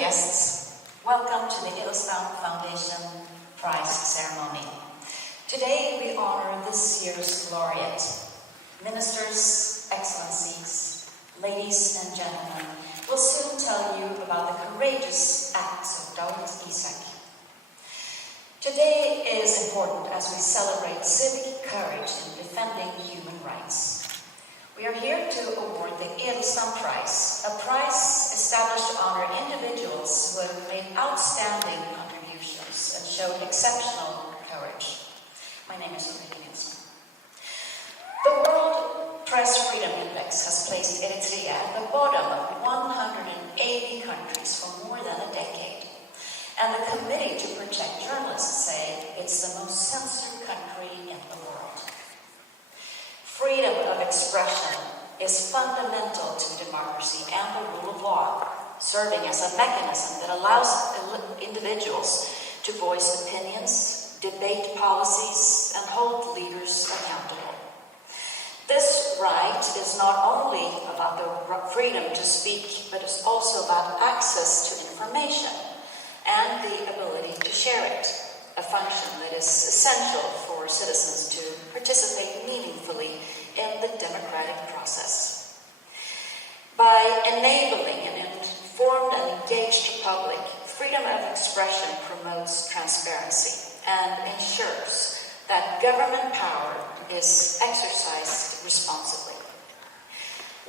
guests, welcome to the Edelstam Foundation Prize Ceremony. Today we honor this year's laureate. Ministers, Excellencies, ladies and gentlemen, will soon tell you about the courageous acts of Dawit Isaak. Today is important as we celebrate civic courage in defending human rights. We are here to award the Edelstam Prize, a prize established to honor individuals who have made outstanding contributions and showed exceptional courage. My name is Edelstam. The World Press Freedom Index has placed Eritrea at the bottom of 180 countries for more than a decade. And the Committee to Protect Journalists say it's the most censored country in the world. Freedom of expression is fundamental to democracy and the rule of law, serving as a mechanism that allows individuals to voice opinions, debate policies, and hold leaders accountable. This right is not only about the freedom to speak, but it's also about access to information and the ability to share it, a function that is essential for citizens to participate meaningfully in the democratic process. By enabling an informed and engaged public, freedom of expression promotes transparency and ensures that government power is exercised responsibly.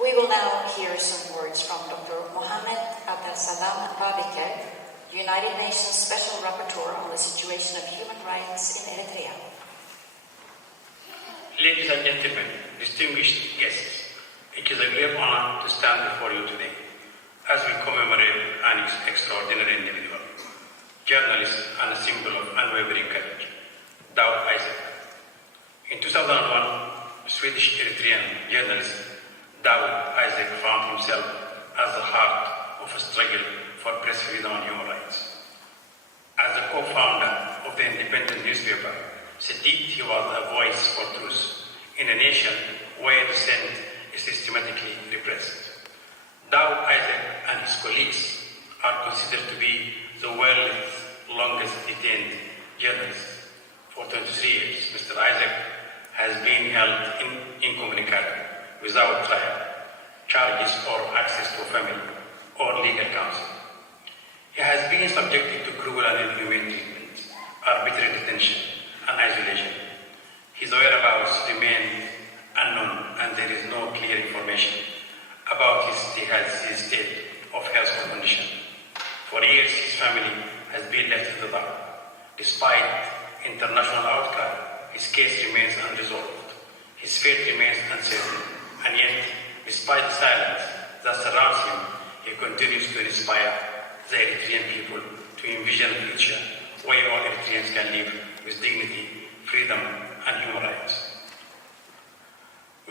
We will now hear some words from Dr. Mohammed Abdelsalam Babike, United Nations Special Rapporteur on the situation of human rights in Eritrea. Ladies and gentlemen, distinguished guests, it is a great honor to stand before you today as we commemorate an extraordinary individual, journalist and a symbol of unwavering courage, Dawit Isaak. In 2001, Swedish Eritrean journalist Dawit Isaak found himself at the heart of a struggle for press freedom and human rights. As the co-founder of the independent newspaper, he was a voice for truth in a nation where dissent is systematically repressed. Dawit Isaak and his colleagues are considered to be the world's longest detained journalists. For 23 years, Mr. Isaak has been held incommunicado, without trial, charges or access to family or legal counsel. He has been subjected to cruel and inhumane treatment, arbitrary detention, and isolation. His whereabouts remain unknown, and there is no clear information about his state of health condition. For years, his family has been left in the dark. Despite international outcry, his case remains unresolved. His fate remains uncertain, and yet, despite the silence that surrounds him, he continues to inspire the Eritrean people to envision a future where all Eritreans can live with dignity, freedom, and human rights.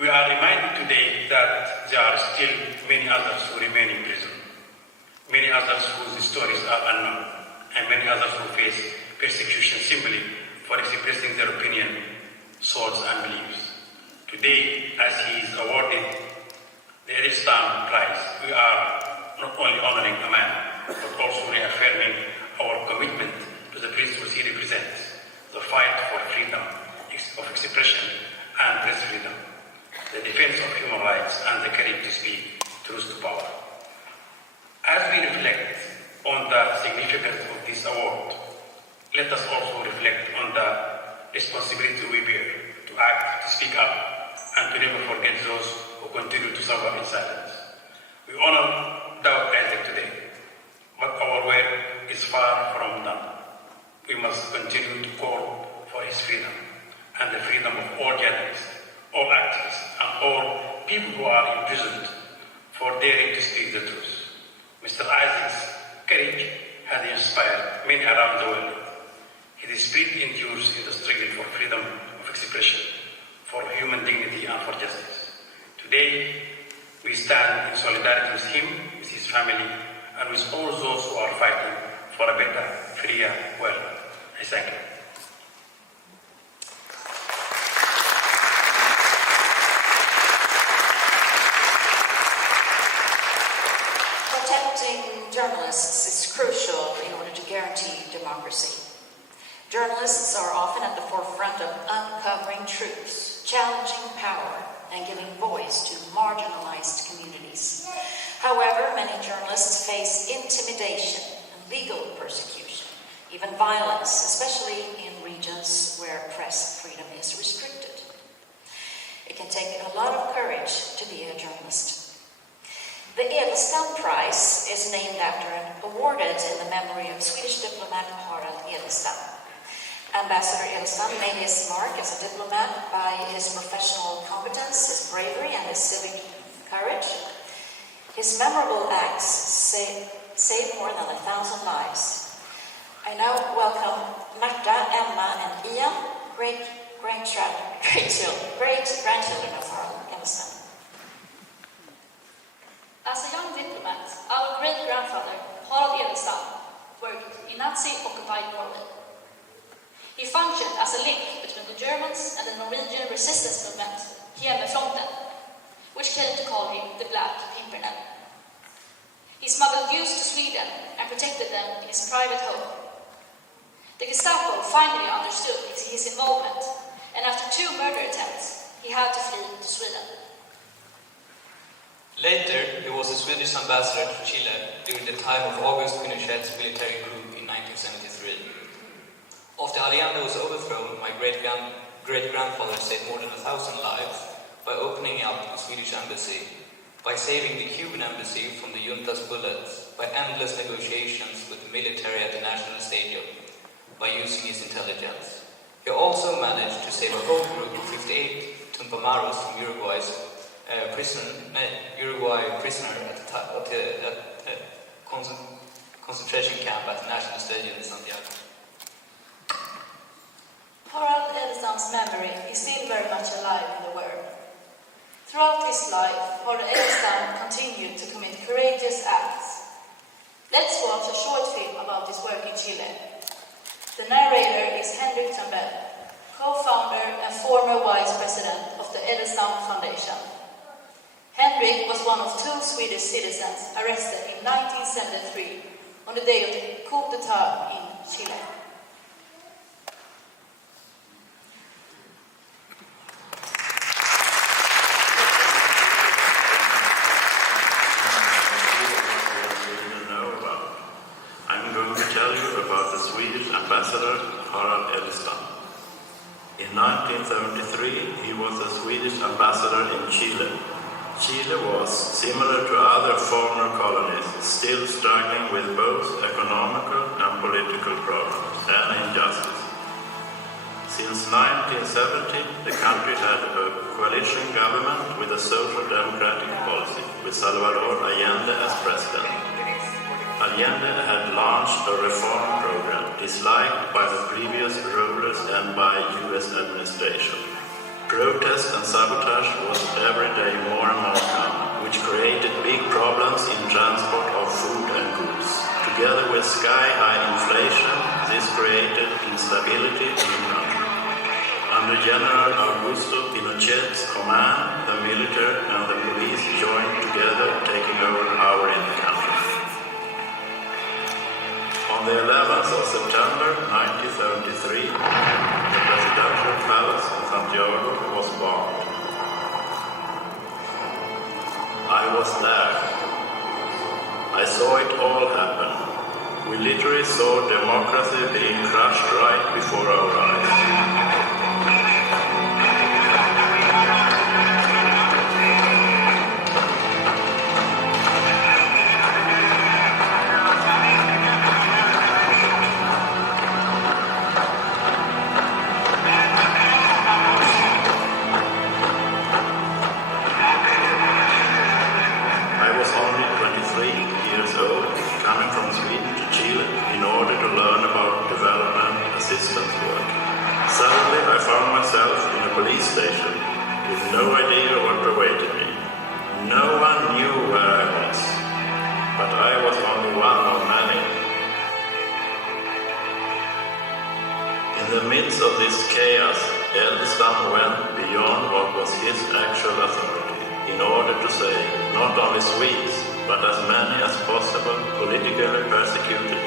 We are reminded today that there are still many others who remain in prison, many others whose stories are unknown, and many others who face persecution simply for expressing their opinion, thoughts, and beliefs. Today, as he is awarded the Edelstam Prize, we are not only honoring a man, but also reaffirming our commitment to the principles he represents, the fight for freedom of expression and press freedom, the defense of human rights, and the courage to speak truth to power. As we reflect on the significance of this award, let us also reflect on the responsibility we bear to act, to speak up, and to never forget those who continue to suffer in silence. We honor Dawit Isaak today, but our work is far from done. We must continue to call for his freedom and the freedom of all journalists, all activists, and all people who are imprisoned for daring to speak the truth. Mr. Isaac's courage has inspired many around the world. His spirit endures in the struggle for freedom of expression, for human dignity, and for justice. Today, we stand in solidarity with him, with his family, and with all those who are fighting for a better, freer world. I thank you. Protecting journalists is crucial in order to guarantee democracy. Journalists are often at the forefront of uncovering truths, challenging power, and giving voice to marginalized communities. However, many journalists face intimidation and legal persecution, even violence, especially in regions where press freedom is restricted. It can take a lot of courage to be a journalist. The Edelstam Prize is named after and awarded in the memory of Swedish diplomat Harald Edelstam. Ambassador Edelstam made his mark as a diplomat by his professional competence, his bravery, and his civic courage. His memorable acts saved more than 1,000 lives. I now welcome Marta, Emma, and Ian, great-grandchildren of Harald Edelstam. As a young diplomat, our great-grandfather, Harald Edelstam, worked in Nazi-occupied Norway. He functioned as a link between the Germans and the Norwegian resistance movement, Hjemmefronten, which came to call him the Black Pimpernel. He smuggled Jews to Sweden and protected them in his private home. The Gestapo finally understood his involvement, and after 2 murder attempts, he had to flee to Sweden. Later, he was a Swedish ambassador to Chile during the time of August Pinochet's military coup in 1973. After Allende was overthrown, my great-grandfather saved more than 1,000 lives by opening up the Swedish embassy, by saving the Cuban embassy from the junta's bullets, by endless negotiations with the military at the National Stadium, by using his intelligence. He also managed to save a whole group of 58 Tumpamaros from Uruguay prisoner at the concentration camp at the National Stadium in Santiago. Harald Edelstam's memory is still very much alive in the world. Throughout his life, Harald Edelstam continued to commit courageous acts. Let's watch a short film about his work in Chile. The narrator is Henrik Tambell, co-founder and former vice president of the Edelstam Foundation. Henrik was one of 2 Swedish citizens arrested in 1973 on the day of the coup d'etat in Chile. I'm going to tell you about the Swedish ambassador Harald Edelstam. In 1973, he was a Swedish ambassador in Chile. Chile was, similar to other former colonies, still struggling with both economical and political problems and injustice. Since 1970, the country had a coalition government with a social democratic policy, with Salvador Allende as president. Allende had launched a reform program disliked by the previous rulers and by US administration. Protest and sabotage was every day more and more common, which created big problems in transport of food and goods. Together with sky-high inflation, this created instability in the country. Under General Augusto Pinochet's command, the military and the police joined together, taking over power in the country. On the 11th of September 1973, the presidential palace in Santiago was bombed. I was there. I saw it all happen. We literally saw democracy being crushed right before our eyes. Suddenly I found myself in a police station with no idea what awaited me. No one knew where I was, but I was only one of many. In the midst of this chaos, Edelstam went beyond what was his actual authority in order to save not only Swedes, but as many as possible politically persecuted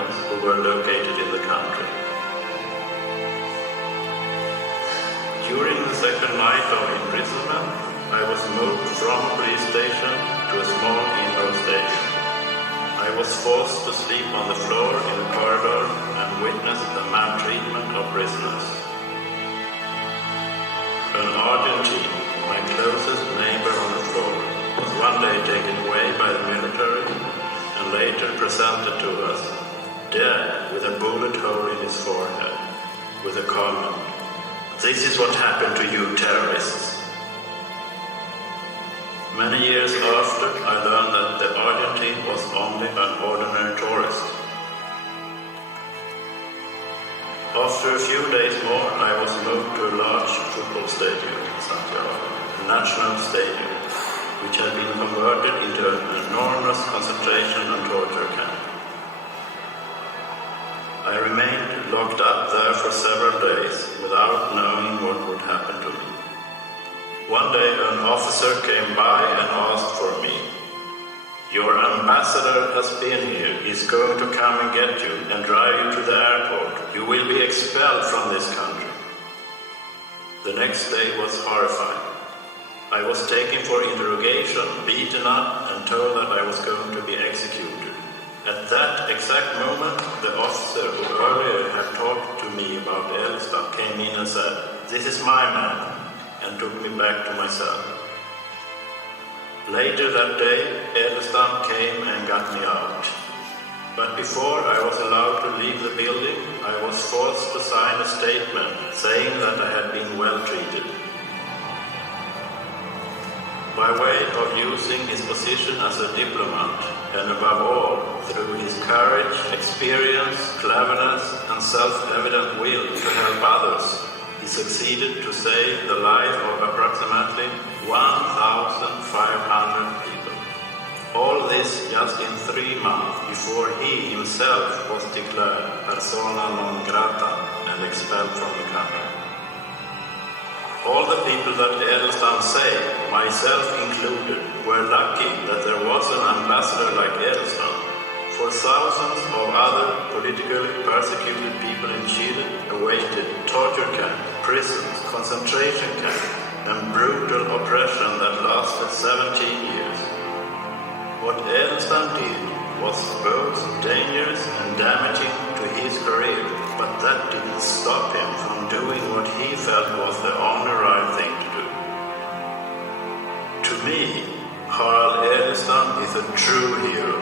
Eritreans who were located in the country. During the second night of imprisonment, I was moved from a police station to a small indoor station. I was forced to sleep on the floor in the corridor and witnessed the maltreatment of prisoners. An Argentine, my closest neighbor on the floor, was one day taken away by the military and later presented to us, dead with a bullet hole in his forehead, with a comment, "This is what happened to you terrorists." Many years after, I learned that the Argentine was only an ordinary tourist. After a few days more, I was moved to a large football stadium in Santiago, a national stadium, which had been converted into an enormous concentration and torture camp. I remained locked up there for several days without knowing what would happen to me. One day an officer came by and asked for me. "Your ambassador has been here. He's going to come and get you and drive you to the airport. You will be expelled from this country." The next day was horrifying. I was taken for interrogation, beaten up, and told that I was going to be executed. At that exact moment, the officer who earlier had talked to me about Edelstam came in and said, "This is my man," and took me back to my cell. Later that day, Edelstam came and got me out. But before I was allowed to leave the building, I was forced to sign a statement saying that I had been well treated. By way of using his position as a diplomat, and above all, through his courage, experience, cleverness, and self-evident will to help others, he succeeded to save the life of approximately 1,500 people. All this just in 3 months before he himself was declared persona non grata and expelled from the country. All the people that Edelstam saved, myself included, were lucky that there was an ambassador like Edelstam. For thousands of other politically persecuted people in Chile awaited torture camps, prisons, concentration camps, and brutal oppression that lasted 17 years. What Edelstam did was both dangerous and damaging to his career, but that didn't stop him from doing what he felt was the only right thing to do. To me, Harald Edelstam is a true hero.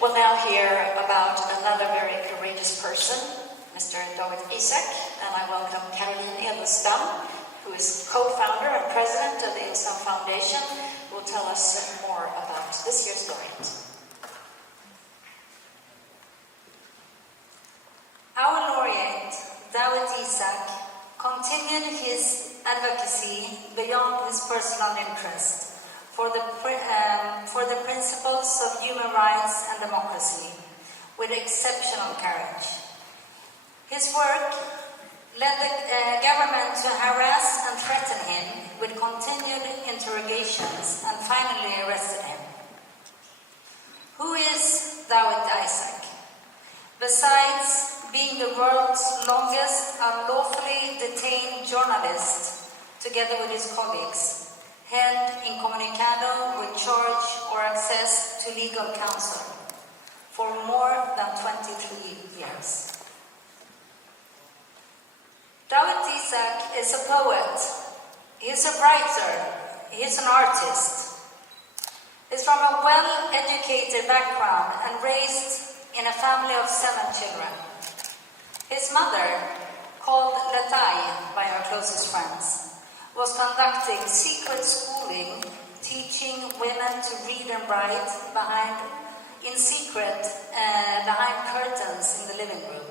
We'll now hear about another very courageous person, Mr. Dawit Isaak, and I welcome Edelstam, who is co-founder and president of the Edelstam Foundation, who will tell us more about this year's laureate. Our laureate, Dawit Isaak, continued his advocacy beyond his personal interest for the principles of human rights and democracy, with exceptional courage. His work led the government to harass and threaten him with continued interrogations and finally arrested him. Who is Dawit Isaak? Besides being the world's longest unlawfully detained journalist, together with his colleagues, held incommunicado with charge or access to legal counsel for more than 23 years. Dawit Isaak is a poet, he's a writer, he's an artist. He's from a well-educated background and raised in a family of 7 children. His mother, called Letai by her closest friends, was conducting secret schooling, teaching women to read and write behind curtains in the living room.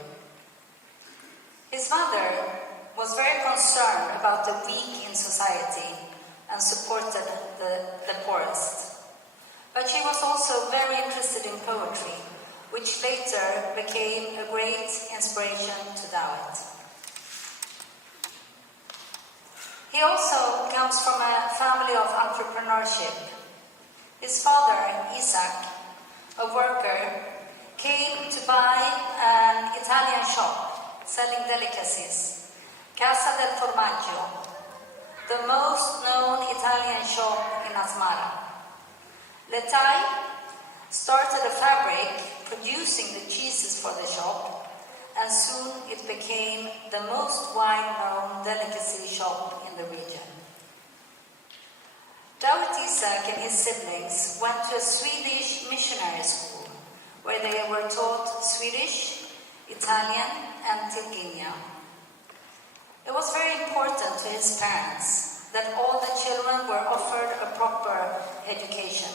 His mother was very concerned about the weak in society and supported the poorest. But she was also very interested in poetry, which later became a great inspiration to Dawit. He also comes from a family of entrepreneurship. His father, Isaac, a worker, came to buy an Italian shop selling delicacies, Casa del Formaggio, the most known Italian shop in Asmara. Letai started a fabric producing the cheeses for the shop, and soon it became the most wide-known delicacy shop in the region. Dawit Isaak and his siblings went to a Swedish missionary school where they were taught Swedish, Italian, and Tigrinya. It was very important to his parents that all the children were offered a proper education.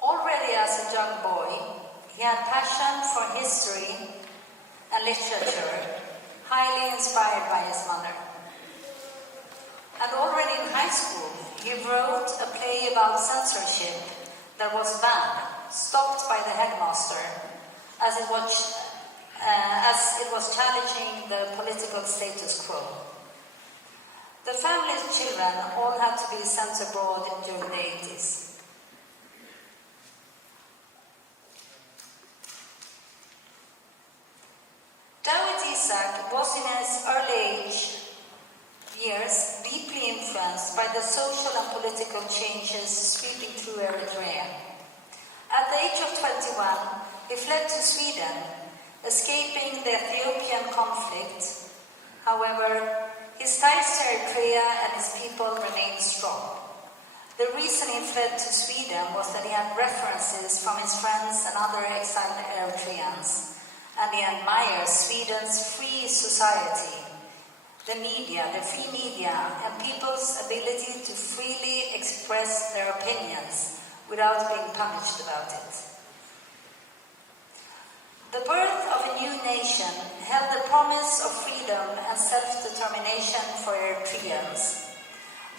Already as a young boy, he had passion for history and literature, highly inspired by his mother. And already in high school, he wrote a play about censorship that was banned, stopped by the headmaster, as it was challenging the political status quo. The family's children all had to be sent abroad during the 80s. Dawit Isaak was in his early years deeply influenced by the social and political changes sweeping through Eritrea. At the age of 21, he fled to Sweden, escaping the Ethiopian conflict. However, his ties to Eritrea and his people remained strong. The reason he fled to Sweden was that he had references from his friends and other exiled Eritreans, and he admired Sweden's free society, the media, the free media, and people's ability to freely express their opinions without being punished about it. The birth of a new nation held the promise of freedom and self-determination for Eritreans,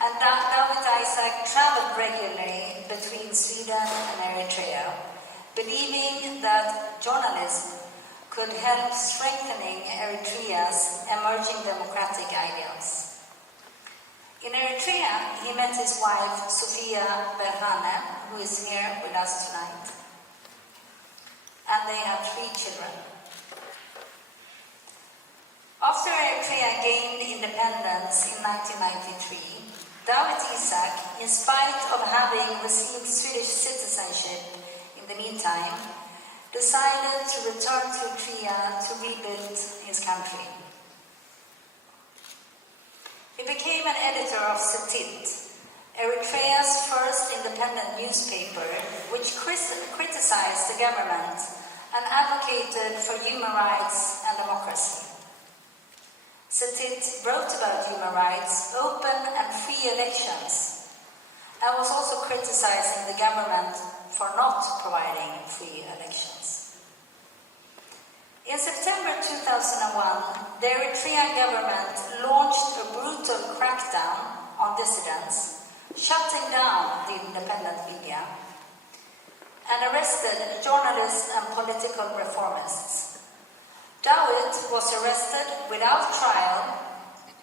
and Dawit Isaak traveled regularly between Sweden and Eritrea, believing that journalism could help strengthening Eritrea's emerging democratic ideals. In Eritrea, he met his wife, Sofia Berhane, who is here with us tonight, and they had 3 children. After Eritrea gained independence in 1993, Dawit Isaak, in spite of having received Swedish citizenship in the meantime, decided to return to Eritrea to rebuild his country. He became an editor of Setit, Eritrea's first independent newspaper, which criticized the government and advocated for human rights and democracy. Setit wrote about human rights, open and free elections, and was also criticizing the government for not providing free elections. In September 2001, the Eritrean government launched a brutal crackdown on dissidents, shutting down the independent media, and arrested journalists and political reformists. Dawit was arrested without trial,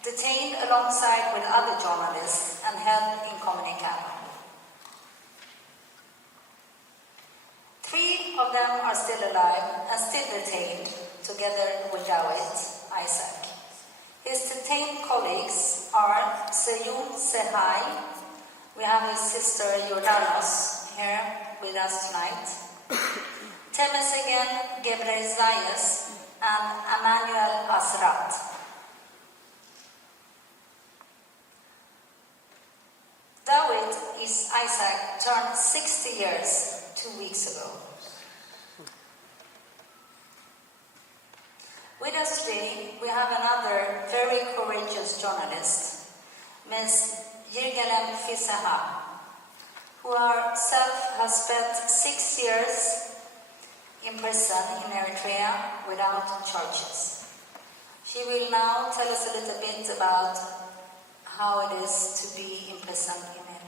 detained alongside with other journalists, and held incommunicado. 3 of them are still alive and still detained, together with Dawit Isaak. His detained colleagues are Seyun Sehai, we have his sister Jordanos here with us tonight, Temesegen Gebrezayas, and Emmanuel Asrat. Dawit Isaak turned 60 years 2 weeks ago. With us today, we have another very courageous journalist, Ms. Yirgalem who herself has spent 6 years in prison in Eritrea without charges. She will now tell us a little bit about how it is to be in prison in Eritrea.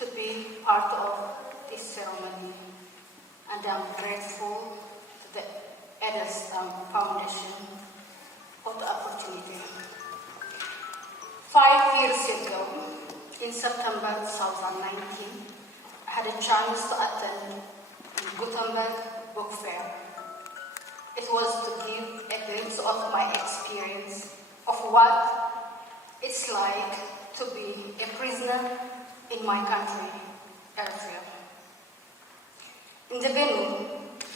to be part of this ceremony, and I'm grateful to the Edelstam Foundation for the opportunity. 5 years ago, in September 2019, I had a chance to attend the Gothenburg Book Fair. It was to give a glimpse of my experience of what it's like to be a prisoner in my country, Eritrea. In the venue,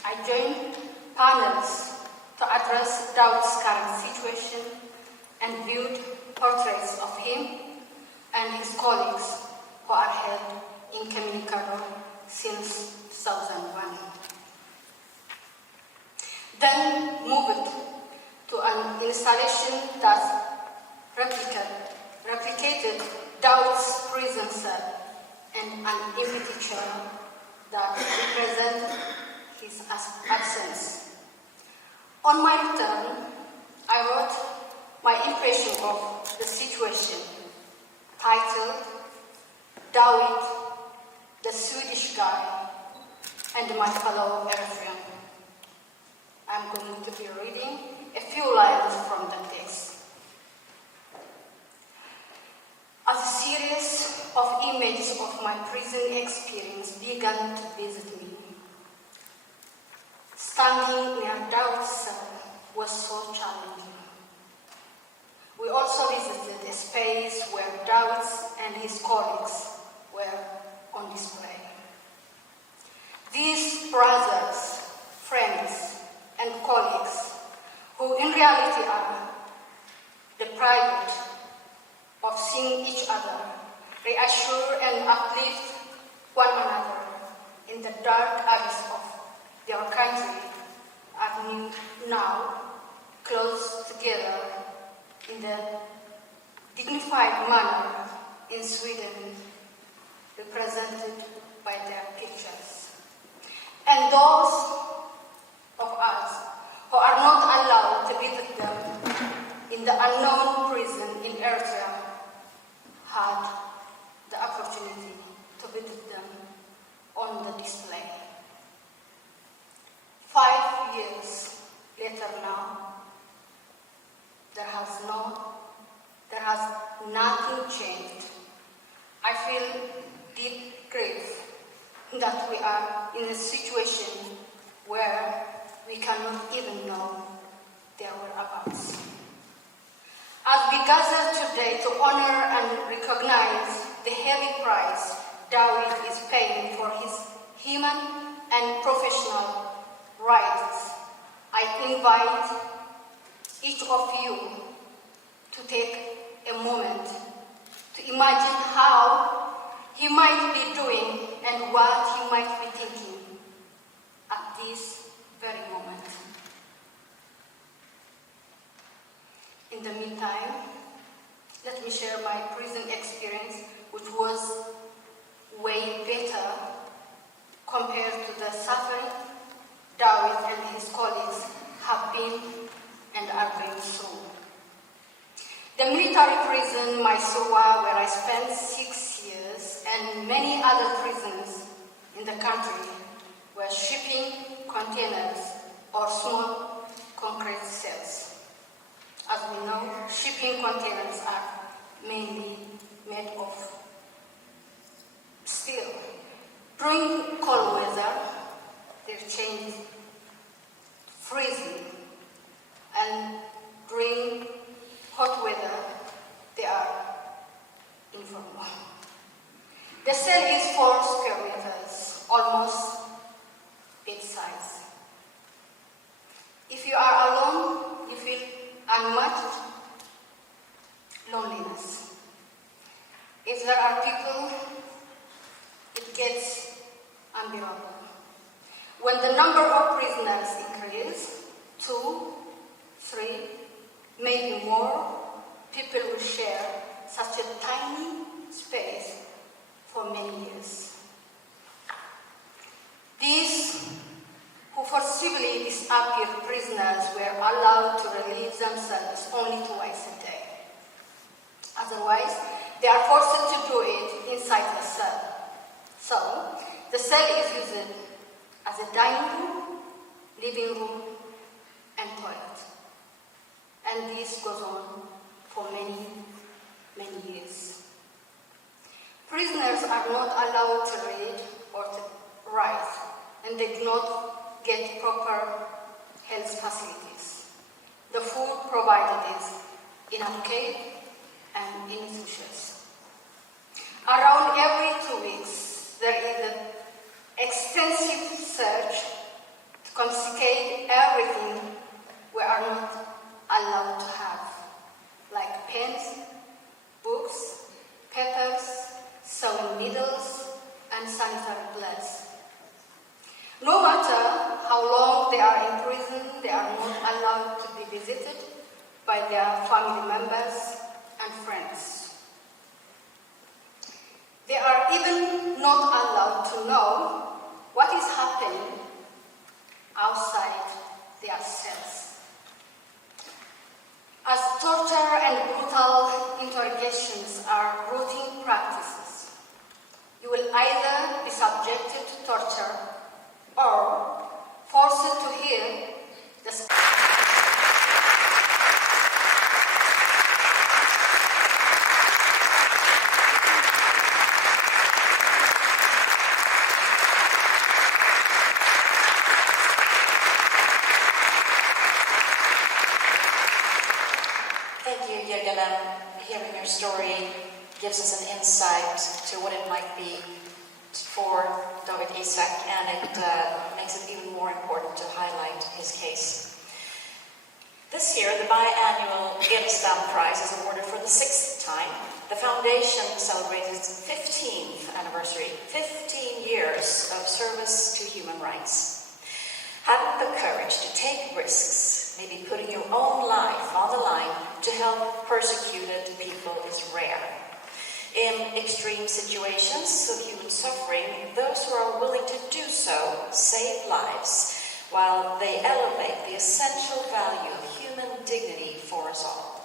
I joined panels to address Dawit's current situation and viewed portraits of him and his colleagues who are held incommunicado since 2001. Then moved to an installation that replicated Dawit's prison cell and an empty chair that represented his absence. On my return, I wrote my impression of the situation, titled Dawit, the Swedish guy, and my fellow Eritrean. I'm going to be reading a few lines from the text. As a series of images of my prison experience began to visit me, standing near Dawit's cell was so challenging. We also visited a space where Dawit and his colleagues were on display. These brothers, friends, and colleagues, who in reality are deprived of seeing each other, reassure and uplift one another in the dark abyss of their country, are now close together in the dignified manner in Sweden, represented by their pictures. And those of us who are not allowed to visit them in the unknown prison in Eritrea had the opportunity to visit them on the display. 5 years later now, there has nothing changed. I feel deep grief that we are in a situation where we cannot even know their whereabouts. As we gather today to honor and recognize the heavy price Dawit is paying for his human and professional rights, I invite each of you to take a moment to imagine how he might be doing and what he might be thinking at this very moment. In the meantime, let me share my prison experience, which was way better compared to the suffering Dawit and his colleagues have been and are going through. The military prison Mysore, where I spent 6 years, and many other prisons in the country were shipping containers or small concrete cells. As we know, shipping containers are mainly made of steel. During cold weather, they change freezing, and during hot weather, they are informal. The cell is 4 square meters, almost bed size. If you are alone, you feel unmatched loneliness. If there are people, it gets unbearable. When the number of prisoners increase, 2, 3, maybe more, people will share such a tiny space for many years. These who forcibly disappeared prisoners were allowed to relieve themselves only twice a day. Otherwise, they are forced to do it inside the cell, So, the cell is used as a dining room, living room, and toilet. And this goes on for many, many years. Prisoners are not allowed to read or to write, and they do not get proper health facilities. The food provided is inadequate and insufficient. Around every 2 weeks, there is an extensive search to confiscate everything we are not allowed to have, like pens, books, papers, sewing needles, and sanitary pads. No matter how long they are in prison, they are not allowed to be visited by their family members and friends. They are even not allowed to know what is happening outside their cells. As torture and brutal interrogations are routine practices, you will either be subjected to torture or forced to hear the Thank you, Yirgalem. Hearing your story gives us an insight to what it might be for Dawit Isaak, and it makes it even more important to highlight his case. This year, the biannual Edelstam Prize is awarded for the 6th time. The foundation celebrates its 15th anniversary, 15 years of service to human rights. Having the courage to take risks, maybe putting your own life on the line to help persecuted people is rare. In extreme situations of human suffering, those who are willing to do so save lives, while they elevate the essential value of human dignity for us all.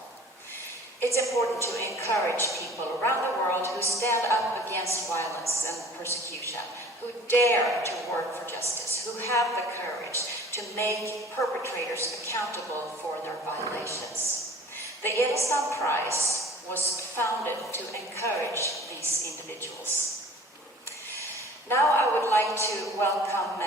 It's important to encourage people around the world who stand up against violence and persecution, who dare to work for justice, who have the courage to make perpetrators accountable for their violations. The Edelstam Prize was founded to encourage these individuals. Now I would like to welcome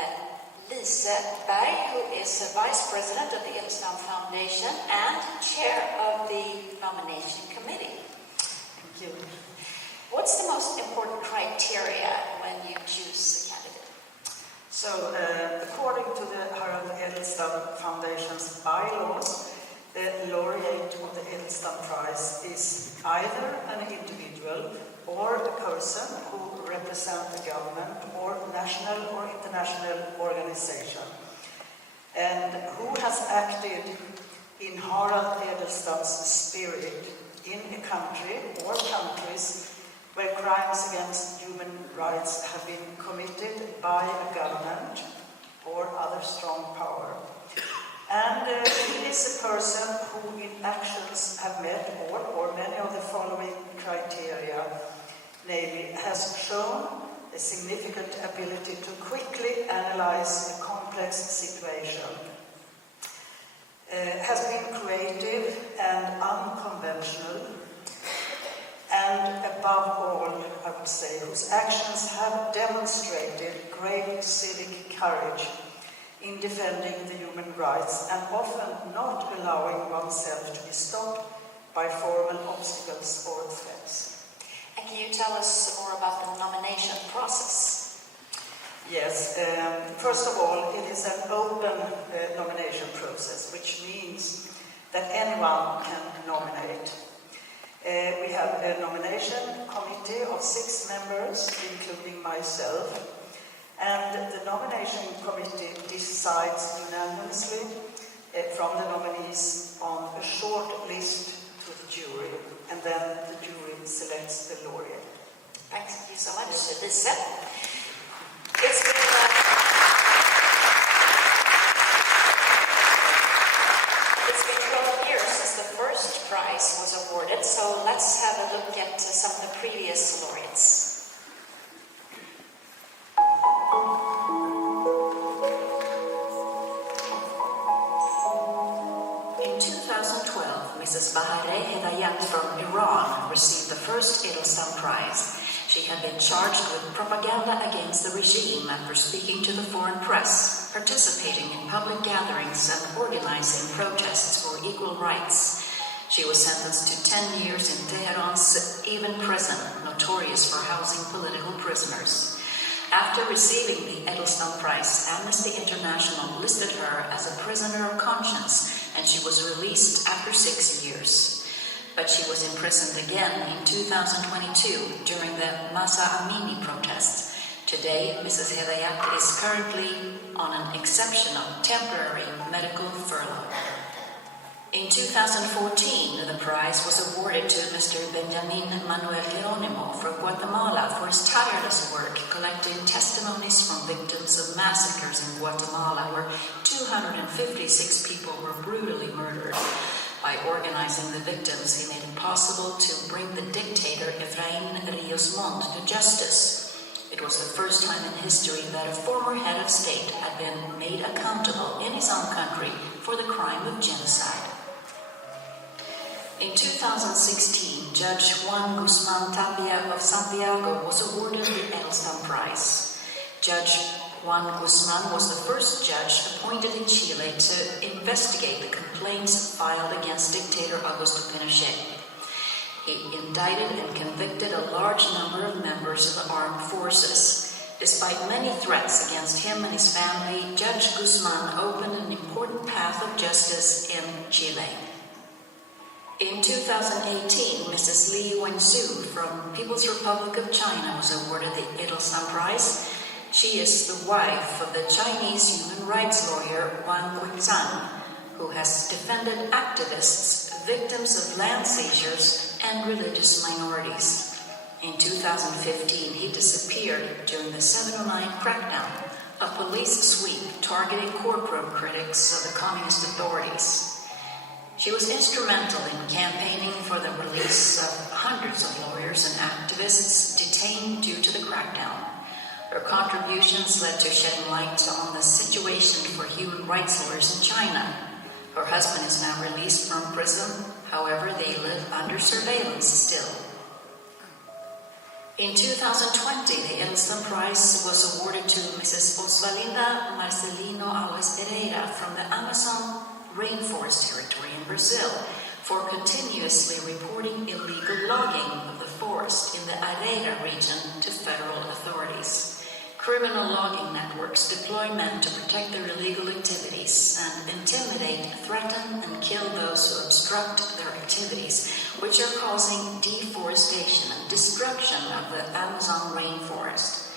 Lise Berg, who is a Vice President of the Edelstam Foundation and Chair of the Nomination Committee. Thank you. What's the most important criteria when you choose a candidate? So, according to the Harald Edelstam Foundation's bylaws, the laureate of the Edelstam Prize is either an individual or a person who represents the government or national or international organization, and who has acted in Harald Edelstam's spirit in a country or countries where crimes against human rights have been committed by a government or other strong power. And he is a person who in actions have met all or many of the following criteria, namely has shown a significant ability to quickly analyze a complex situation, has been creative and unconventional, and above all, I would say, whose actions have demonstrated great civic courage in defending the human rights and often not allowing oneself to be stopped by formal obstacles or threats. And can you tell us more about the nomination process? Yes, first of all, it is an open nomination process, which means that anyone can nominate. We have a nomination committee of 6 members, including myself, and the nomination committee decides unanimously from the nominees on a short list to the jury, and then the jury selects the laureate. Thank you so much, Lise. It's been 12 years since the first prize was awarded, so let's have a look at some of the previous laureates. first Edelstam Prize. She had been charged with propaganda against the regime after speaking to the foreign press, participating in public gatherings and organizing protests for equal rights. She was sentenced to 10 years in Tehran's Evin prison, notorious for housing political prisoners. After receiving the Edelstam Prize, Amnesty International listed her as a prisoner of conscience, and she was released after 6 years. But she was imprisoned again in 2022 during the Masa Amini protests. Today, Mrs. Hedayat is currently on an exceptional temporary medical furlough. In 2014, the prize was awarded to Mr. Benjamin Manuel Geronimo from Guatemala for his tireless work collecting testimonies from victims of massacres in Guatemala, where 256 people were brutally murdered. By organizing the victims, he made it possible to bring the dictator Efraín Ríos Montt to justice. It was the first time in history that a former head of state had been made accountable in his own country for the crime of genocide. In 2016, Judge Juan Guzman Tapia of Santiago was awarded the Edelstam Prize. Judge Juan Guzman was the first judge appointed in Chile to investigate the complaints filed against dictator Augusto Pinochet. He indicted and convicted a large number of members of the armed forces. Despite many threats against him and his family, Judge Guzman opened an important path of justice in Chile. In 2018, Mrs. Li Wenzu from People's Republic of China was awarded the Edelstam Prize. She is the wife of the Chinese human rights lawyer Wang Guizhan, who has defended activists, victims of land seizures, and religious minorities. In 2015, he disappeared during the 709 crackdown, a police sweep targeting courtroom critics of the communist authorities. She was instrumental in campaigning for the release of hundreds of lawyers and activists detained due to the crackdown. Her contributions led to shedding light on the situation for human rights lawyers in China. Her husband is now released from prison, however, they live under surveillance still. In 2020, the Edelstam Prize was awarded to Mrs. Osvalinda Marcelino Alves Pereira from the Amazon rainforest territory in Brazil for continuously reporting illegal logging of the forest in the Areira region to federal authorities. Criminal logging networks deploy men to protect their illegal activities and intimidate, threaten, and kill those who obstruct their activities, which are causing deforestation and destruction of the Amazon rainforest.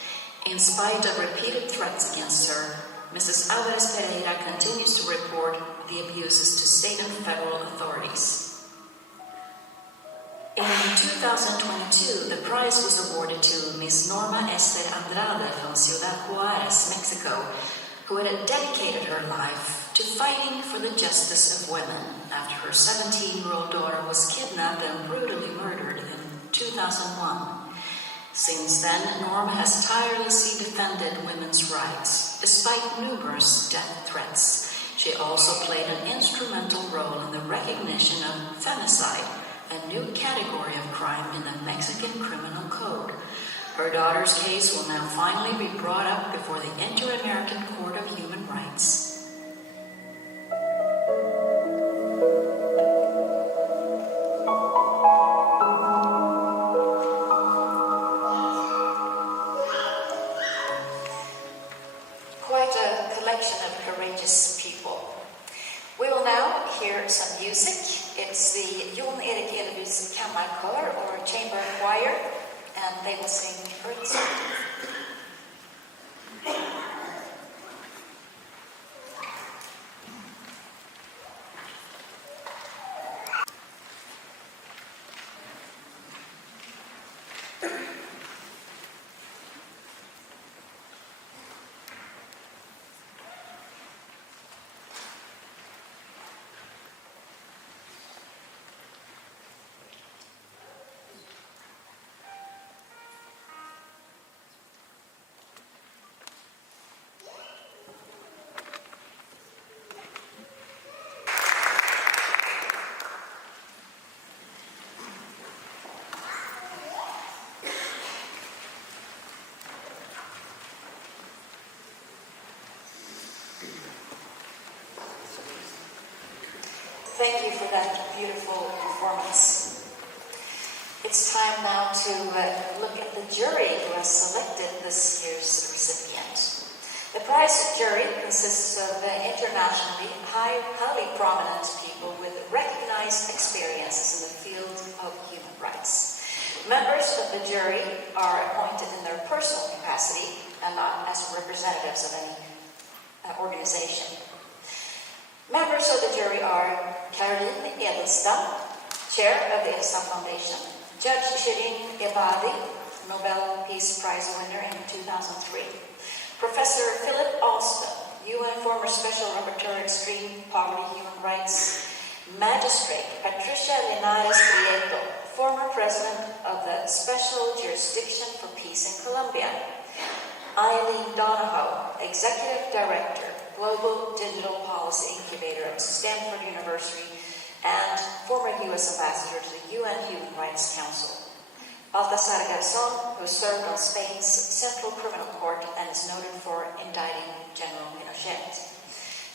In spite of repeated threats against her, Mrs. Alves Pereira continues to report the abuses to state and federal authorities. In 2022, the prize was awarded to Ms. Norma Esther Andrade from Ciudad Juarez, Mexico, who had dedicated her life to fighting for the justice of women after her 17-year-old daughter was kidnapped and brutally murdered in 2001. Since then, Norma has tirelessly defended women's rights, despite numerous death threats. She also played an instrumental role in the recognition of femicide, a new category of crime in the Mexican Criminal Code. Her daughter's case will now finally be brought up before the Inter-American Court of Human Rights. Quite a collection of courageous people. We will now hear some music. It's the Jon Erik Elevys Kammarkör or Chamber Choir, and they will sing Earth Song. that beautiful performance. It's time now to look at the jury who has selected this year's recipient. The prize jury consists of internationally highly prominent people with recognized experiences in the field of human rights. Members of the jury are appointed in their personal capacity and not as representatives of any organization. Members of the jury are Harald Edelstam, Chair of the Edelstam Foundation, Judge Shirin Ebadi, Nobel Peace Prize winner in 2003, Professor Philip Alston, UN former Special Rapporteur Extreme Poverty Human Rights, Magistrate Patricia Linares Prieto, former President of the Special Jurisdiction for Peace in Colombia, Eileen Donahoe, Executive Director, Global Digital Policy Incubator at Stanford University, and former U.S. Ambassador to the UN Human Rights Council. Baltasar Garzón, who served on Spain's Central Criminal Court and is noted for indicting General Pinochet.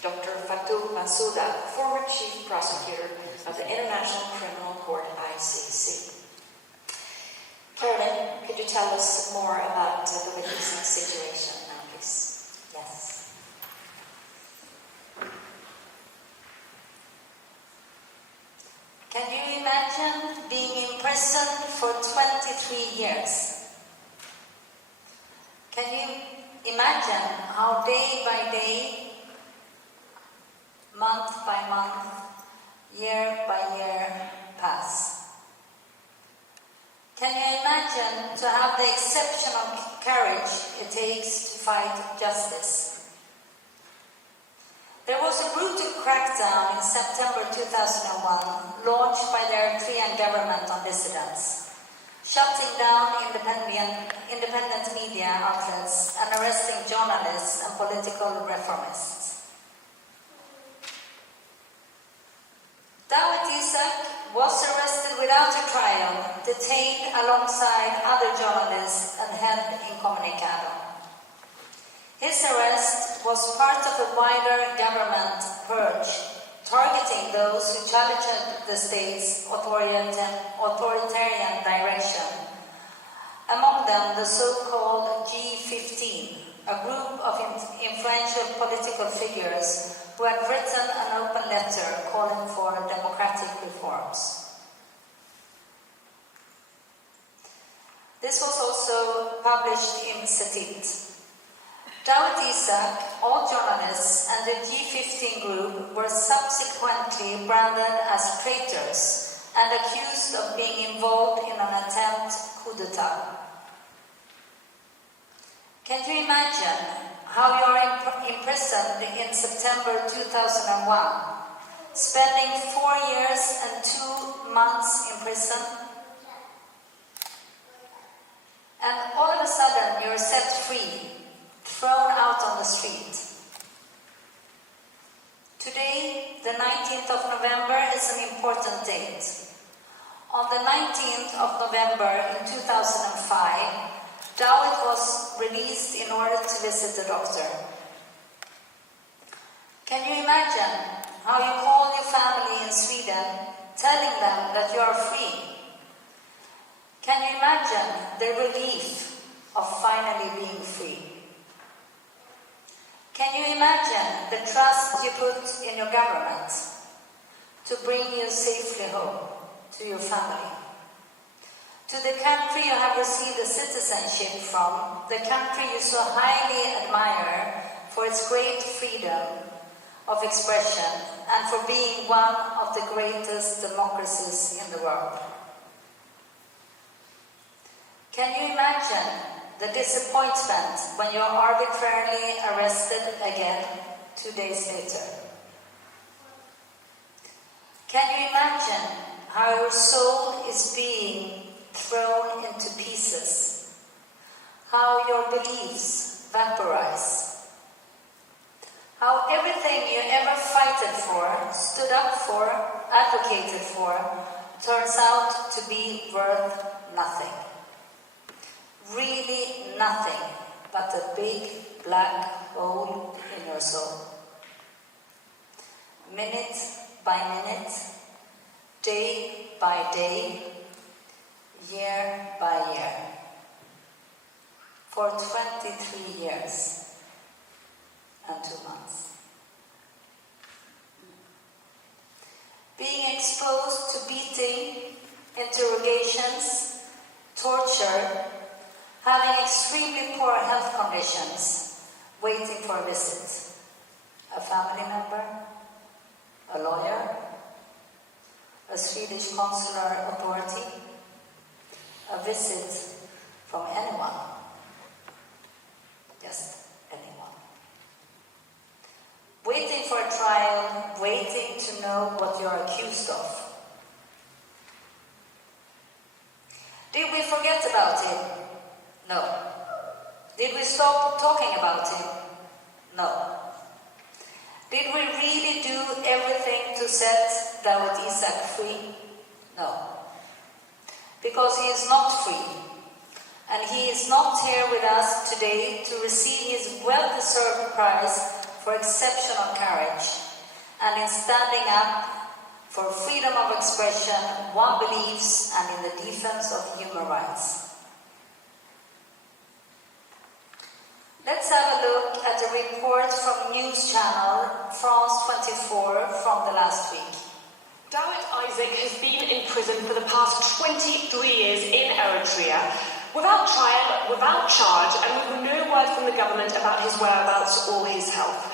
Dr. Fatou Bensouda, former Chief Prosecutor of the International Criminal Court, ICC. Carolyn, could you tell us more about the witnessing situation now, please? Yes. Can you imagine being in prison for 23 years? Can you imagine how day by day, month by month, year by year pass? Can you imagine to have the exceptional courage it takes to fight justice? There was a brutal crackdown in September 2001 launched by the Eritrean government on dissidents, shutting down independent media outlets and arresting journalists and political reformists. Dawit Isaak was arrested without a trial, detained alongside other journalists and held incommunicado. His arrest was part of a wider government purge, targeting those who challenged the state's authoritarian direction. Among them, the so-called G15, a group of influential political figures who had written an open letter calling for democratic reforms. This was also published in Setit. Dawit Isaak, all journalists, and the G15 group were subsequently branded as traitors and accused of being involved in an attempt coup d'etat. Can you imagine how you are imprisoned in September 2001, spending 4 years and 2 months in prison? And all of a sudden you're set free, thrown out on the street. Today, the 19th of November, is an important date. On the 19th of November in 2005, Dawit was released in order to visit a doctor. Can you imagine how you call your family in Sweden, telling them that you are free? Can you imagine the relief of finally being free? Can you imagine the trust you put in your government to bring you safely home to your family? To the country you have received a citizenship from, the country you so highly admire for its great freedom of expression and for being one of the greatest democracies in the world. Can you imagine the disappointment when you are arbitrarily arrested again 2 days later? Can you imagine how your soul is being thrown into pieces? How your beliefs vaporize? How everything you ever fighted for, stood up for, advocated for, turns out to be worth nothing. Really nothing but a big black hole in your soul. Minute by minute, day by day, year by year, for 23 years and 2 months. Being exposed to beating, interrogations, torture, having extremely poor health conditions, waiting for a visit. A family member, a lawyer, a Swedish consular authority, a visit from anyone, just anyone. Waiting for a trial, waiting to know what you're accused of. Did we forget about him? No. Did we stop talking about him? No. Did we really do everything to set Dawit Isaak free? No. Because he is not free. And he is not here with us today to receive his well-deserved prize for exceptional courage and in standing up for freedom of expression, one believes, and in the defense of human rights. Let's have a look at a report from news channel France 24 from the last week. Dawit Isaak has been in prison for the past 23 years in Eritrea, without trial, without charge, and with no word from the government about his whereabouts or his health.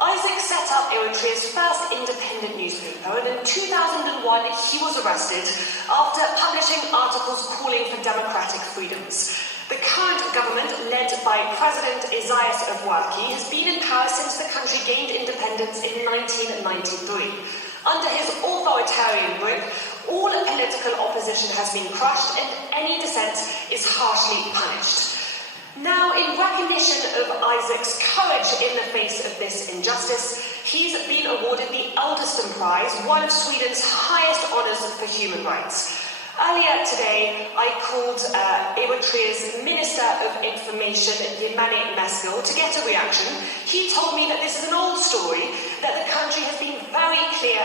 Isaak set up Eritrea's first independent newspaper, and in 2001 he was arrested after publishing articles calling for democratic freedoms. The current government, led by President Isaias Afwerki, has been in power since the country gained independence in 1993. Under his authoritarian grip, all political opposition has been crushed and any dissent is harshly punished. Now, in recognition of Isaac's courage in the face of this injustice, he's been awarded the Edelstam Prize, one of Sweden's highest honours for human rights. Earlier today, I called Eritrea's Minister of Information, Yirgalem, to get a reaction. He told me that this is an old story, that the country has been very clear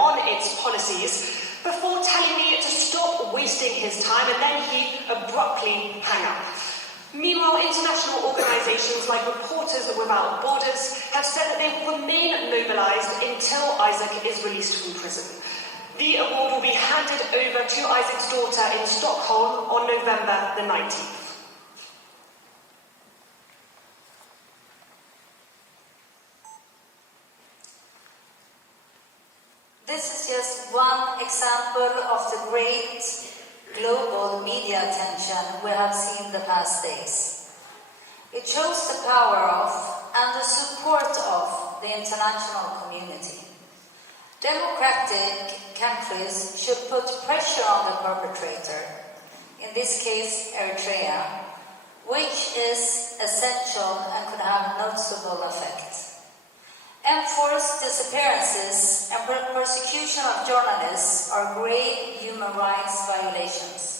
on its policies before telling me to stop wasting his time, and then he abruptly hung up. Meanwhile, international organisations like Reporters Without Borders have said that they will remain mobilised until Isaak is released from prison. The award will be handed over to Isaac's daughter in Stockholm on November the 19th. This is just one example of the great global media attention we have seen the past days. It shows the power of and the support of the international community. Democratic countries should put pressure on the perpetrator, in this case Eritrea, which is essential and could have a noticeable effect. Enforced disappearances and persecution of journalists are grave human rights violations.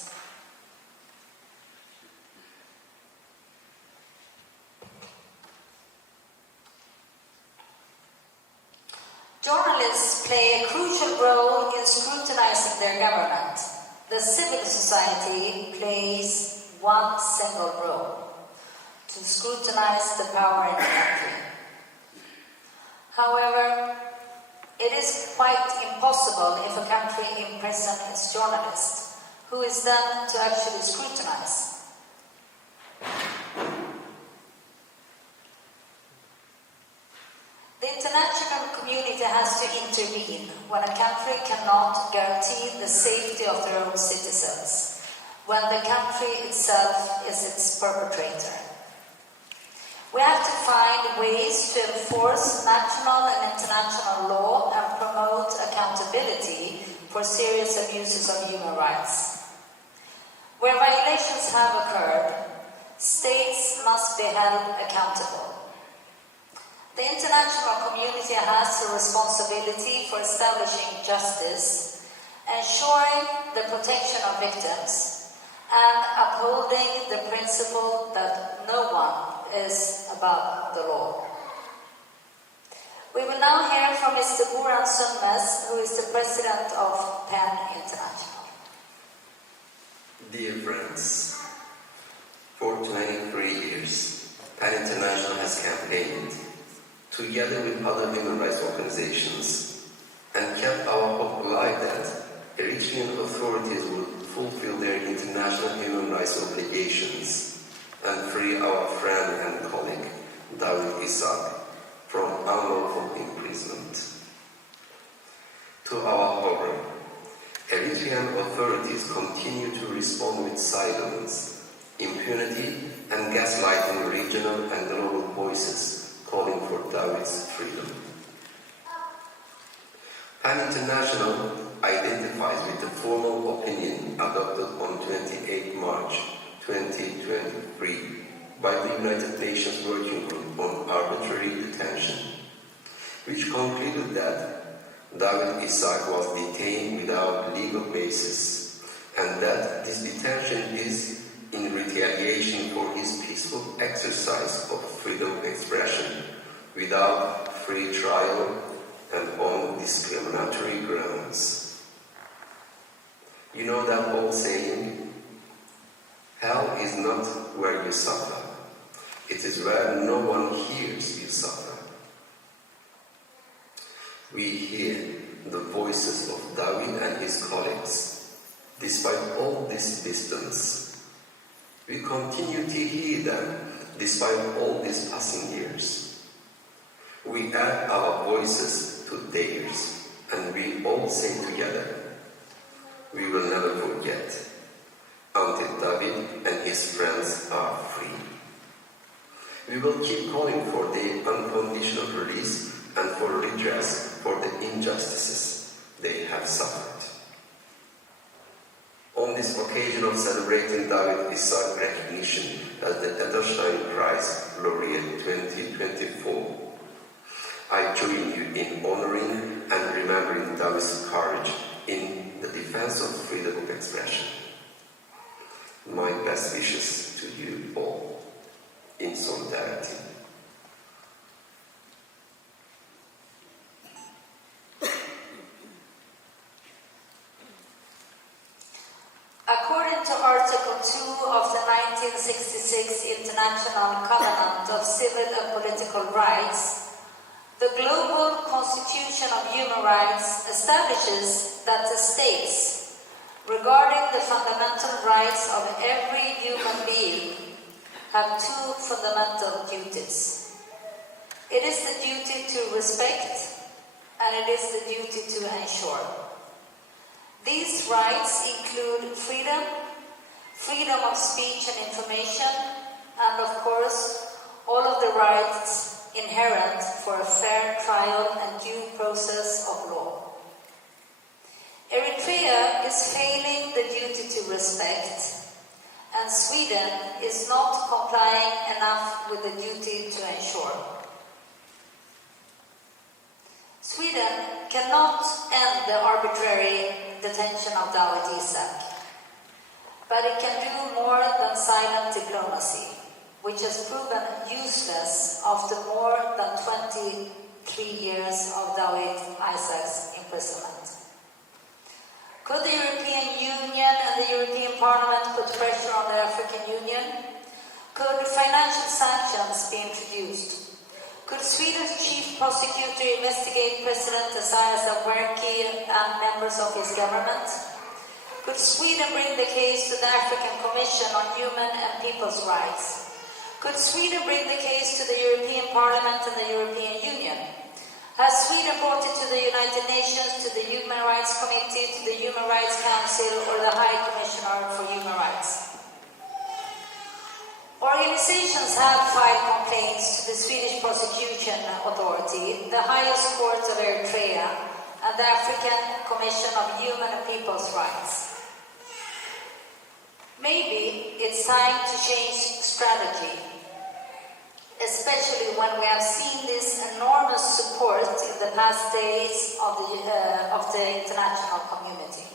Journalists play a crucial role in scrutinizing their government. The civil society plays one single role: to scrutinize the power in the country. However, it is quite impossible if a country imprisons its journalist, who is then to actually scrutinize. The international community has to intervene when a country cannot guarantee the safety of their own citizens, when the country itself is its perpetrator. We have to find ways to enforce national and international law and promote accountability for serious abuses of human rights. Where violations have occurred, states must be held accountable. The international community has a responsibility for establishing justice, ensuring the protection of victims, and upholding the principle that no one is above the law. We will now hear from Mr. Buran Sönmez, who is the president of PEN International. Dear friends, for 23 years, PEN International has campaigned, together with other human rights organizations, and kept our hope alive that Eritrean authorities will fulfill their international human rights obligations and free our friend and colleague, Dawit Isaak, from unlawful imprisonment. To our horror, Eritrean authorities continue to respond with silence, impunity, and gaslighting regional and global voices calling for Dawit's freedom. PEN International identifies with the formal opinion adopted on 28 March 2023 by the United Nations Working Group on Arbitrary Detention, which concluded that Dawit Isaak was detained without legal basis and that this detention is in retaliation for his peaceful exercise of freedom of expression without free trial and on discriminatory grounds. You know that old saying, hell is not where you suffer, it is where no one hears you suffer. We hear the voices of Dawit and his colleagues. Despite all this distance, we continue to hear them despite all these passing years. We add our voices to theirs, and we all say together, we will never forget until Dawit and his friends are free. We will keep calling for their unconditional release and for redress for the injustices they have suffered. On this occasion of celebrating Dawit Isaak recognition as the Edelstam Prize Laureate 2024, I join you in honoring and remembering Dawit's courage in the defense of freedom of expression. My best wishes to you all in solidarity. According to Article 2 of the 1966 International Covenant of Civil and Political Rights, the Global Constitution of Human Rights establishes that the states, regarding the fundamental rights of every human being, have two fundamental duties. It is the duty to respect, and it is the duty to ensure. These rights include freedom, freedom of speech and information, and of course, all of the rights inherent for a fair trial and due process of law. Eritrea is failing the duty to respect, and Sweden is not complying enough with the duty to ensure. Sweden cannot end the arbitrary detention of Dawit Isaak, but it can do more than silent diplomacy, which has proven useless after more than 23 years of Dawit Isaak's imprisonment. Could the European Union and the European Parliament put pressure on the African Union? Could financial sanctions be introduced? Could Sweden's chief prosecutor investigate President Isaias Afwerki and members of his government? Could Sweden bring the case to the African Commission on Human and People's Rights? Could Sweden bring the case to the European Parliament and the European Union? Has Sweden brought it to the United Nations, to the Human Rights Committee, to the Human Rights Council, or the High Commissioner for Human Rights? Organizations have filed complaints to the Swedish Prosecution Authority, the highest court of Eritrea, and the African Commission on Human and People's Rights. Maybe it's time to change strategy, especially when we have seen this enormous support in the past days of the international community.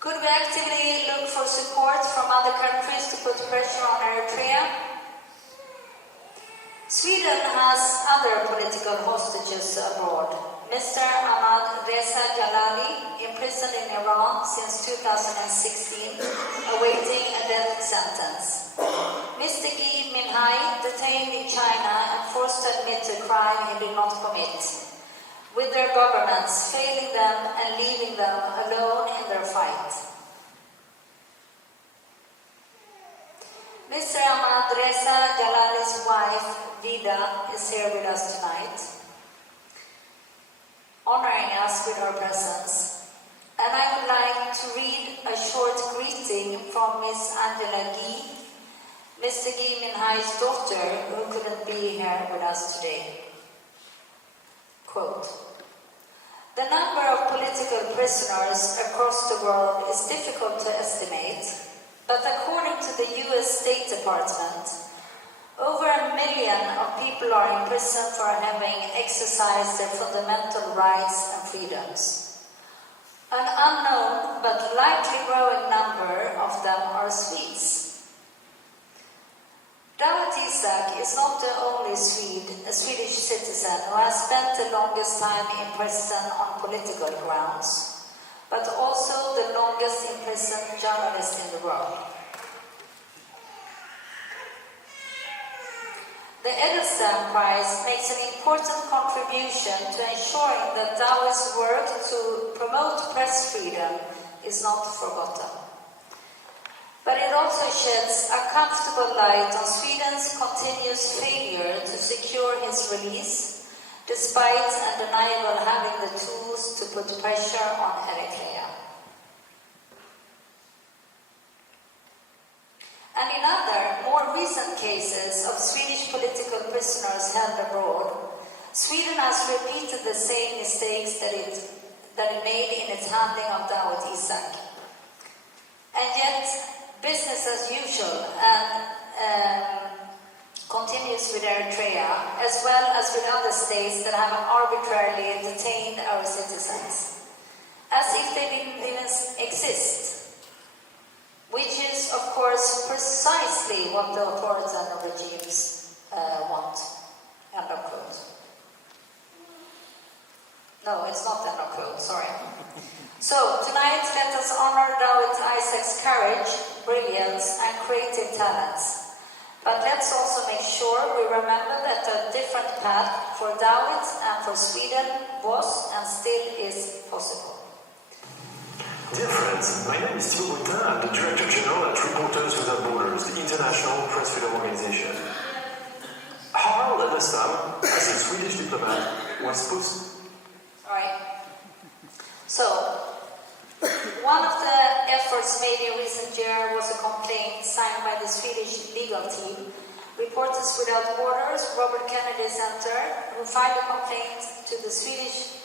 Could we actively look for support from other countries to put pressure on Eritrea? Sweden has other political hostages abroad. Mr. Ahmad Reza Jalali, imprisoned in Iran since 2016, awaiting a death sentence. Mr. Gui Minhai, detained in China and forced to admit a crime he did not commit, with their governments failing them and leaving them alone in their fight. Mr. Ahmad Reza Jalali's wife, Vida, is here with us tonight, honoring us with her presence. And I would like to read a short greeting from Ms. Angela Guy, Mr. Gui Minhai's daughter, who couldn't be here with us today. Quote, "The number of political prisoners across the world is difficult to estimate, but according to the US State Department, over 1 million of people are in prison for having exercised their fundamental rights and freedoms. An unknown but likely growing number of them are Swedes. Dawit Isaak is not the only Swede, a Swedish citizen who has spent the longest time in prison on political grounds, but also the longest imprisoned journalist in the world. The Edelstam Prize makes an important contribution to ensuring that Dawit's work to promote press freedom is not forgotten. But it also sheds a comfortable light on Sweden's continuous failure to secure his release, despite undeniable having the tools to put pressure on Eritrea. And in other, more recent cases of Swedish political prisoners held abroad, Sweden has repeated the same mistakes that it made in its handling of Dawit Isaak. And yet, business as usual and continues with Eritrea, as well as with other states that have arbitrarily detained our citizens, as if they didn't even exist, which is, of course, precisely what the authoritarian regimes want. End of quote. No, it's not end of quote, sorry. So, tonight, let us honor Dawit Isaak's courage, brilliance, and creative talents. But let's also make sure we remember that a different path for Dawit and for Sweden was and still is possible. Dear friends, my name is Thibaut Betna. I'm the Director General at Reporters Without Borders, the international press freedom organization. Harald Edelstam, as a Swedish diplomat, was supposed. So, one of the efforts made in recent year was a complaint signed by the Swedish legal team, Reporters Without Borders, Robert Kennedy Center, who filed a complaint to the Swedish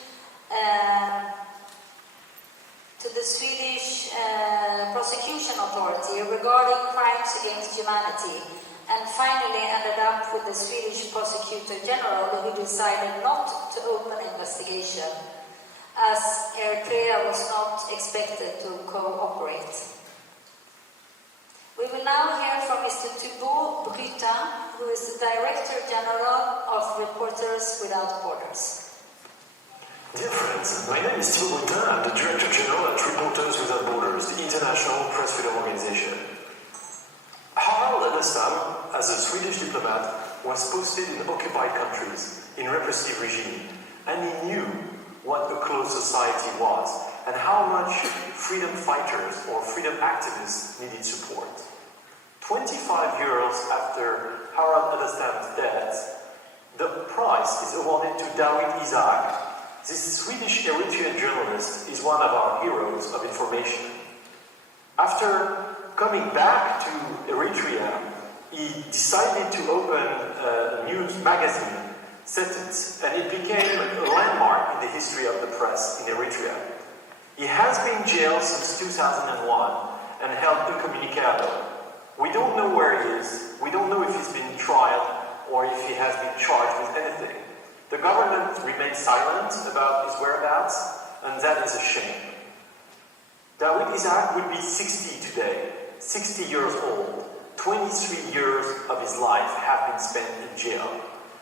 prosecution authority regarding crimes against humanity, and finally ended up with the Swedish prosecutor general, who decided not to open an investigation, as Eritrea was not expected to cooperate. We will now hear from Mr. Thibaut Betna, who is the Director General of Reporters Without Borders. Dear friends, my name is Thibaut Betna. I'm the Director General at Reporters Without Borders, the international press freedom organization. Harald Edelstam, as a Swedish diplomat, was posted in occupied countries, in repressive regime, and he knew what a closed society was and how much freedom fighters or freedom activists needed support. 25 years after Harald Edelstam's death, the prize is awarded to Dawit Isaak. This Swedish Eritrean journalist is one of our heroes of information. After coming back to Eritrea, he decided to open a news magazine, Sentence, and it became a landmark in the history of the press in Eritrea. He has been jailed since 2001 and held incommunicado. We don't know where he is, we don't know if he's been tried or if he has been charged with anything. The government remains silent about his whereabouts, and that is a shame. Dawit Isaak would be 60 today, 60 years old. 23 years of his life have been spent in jail.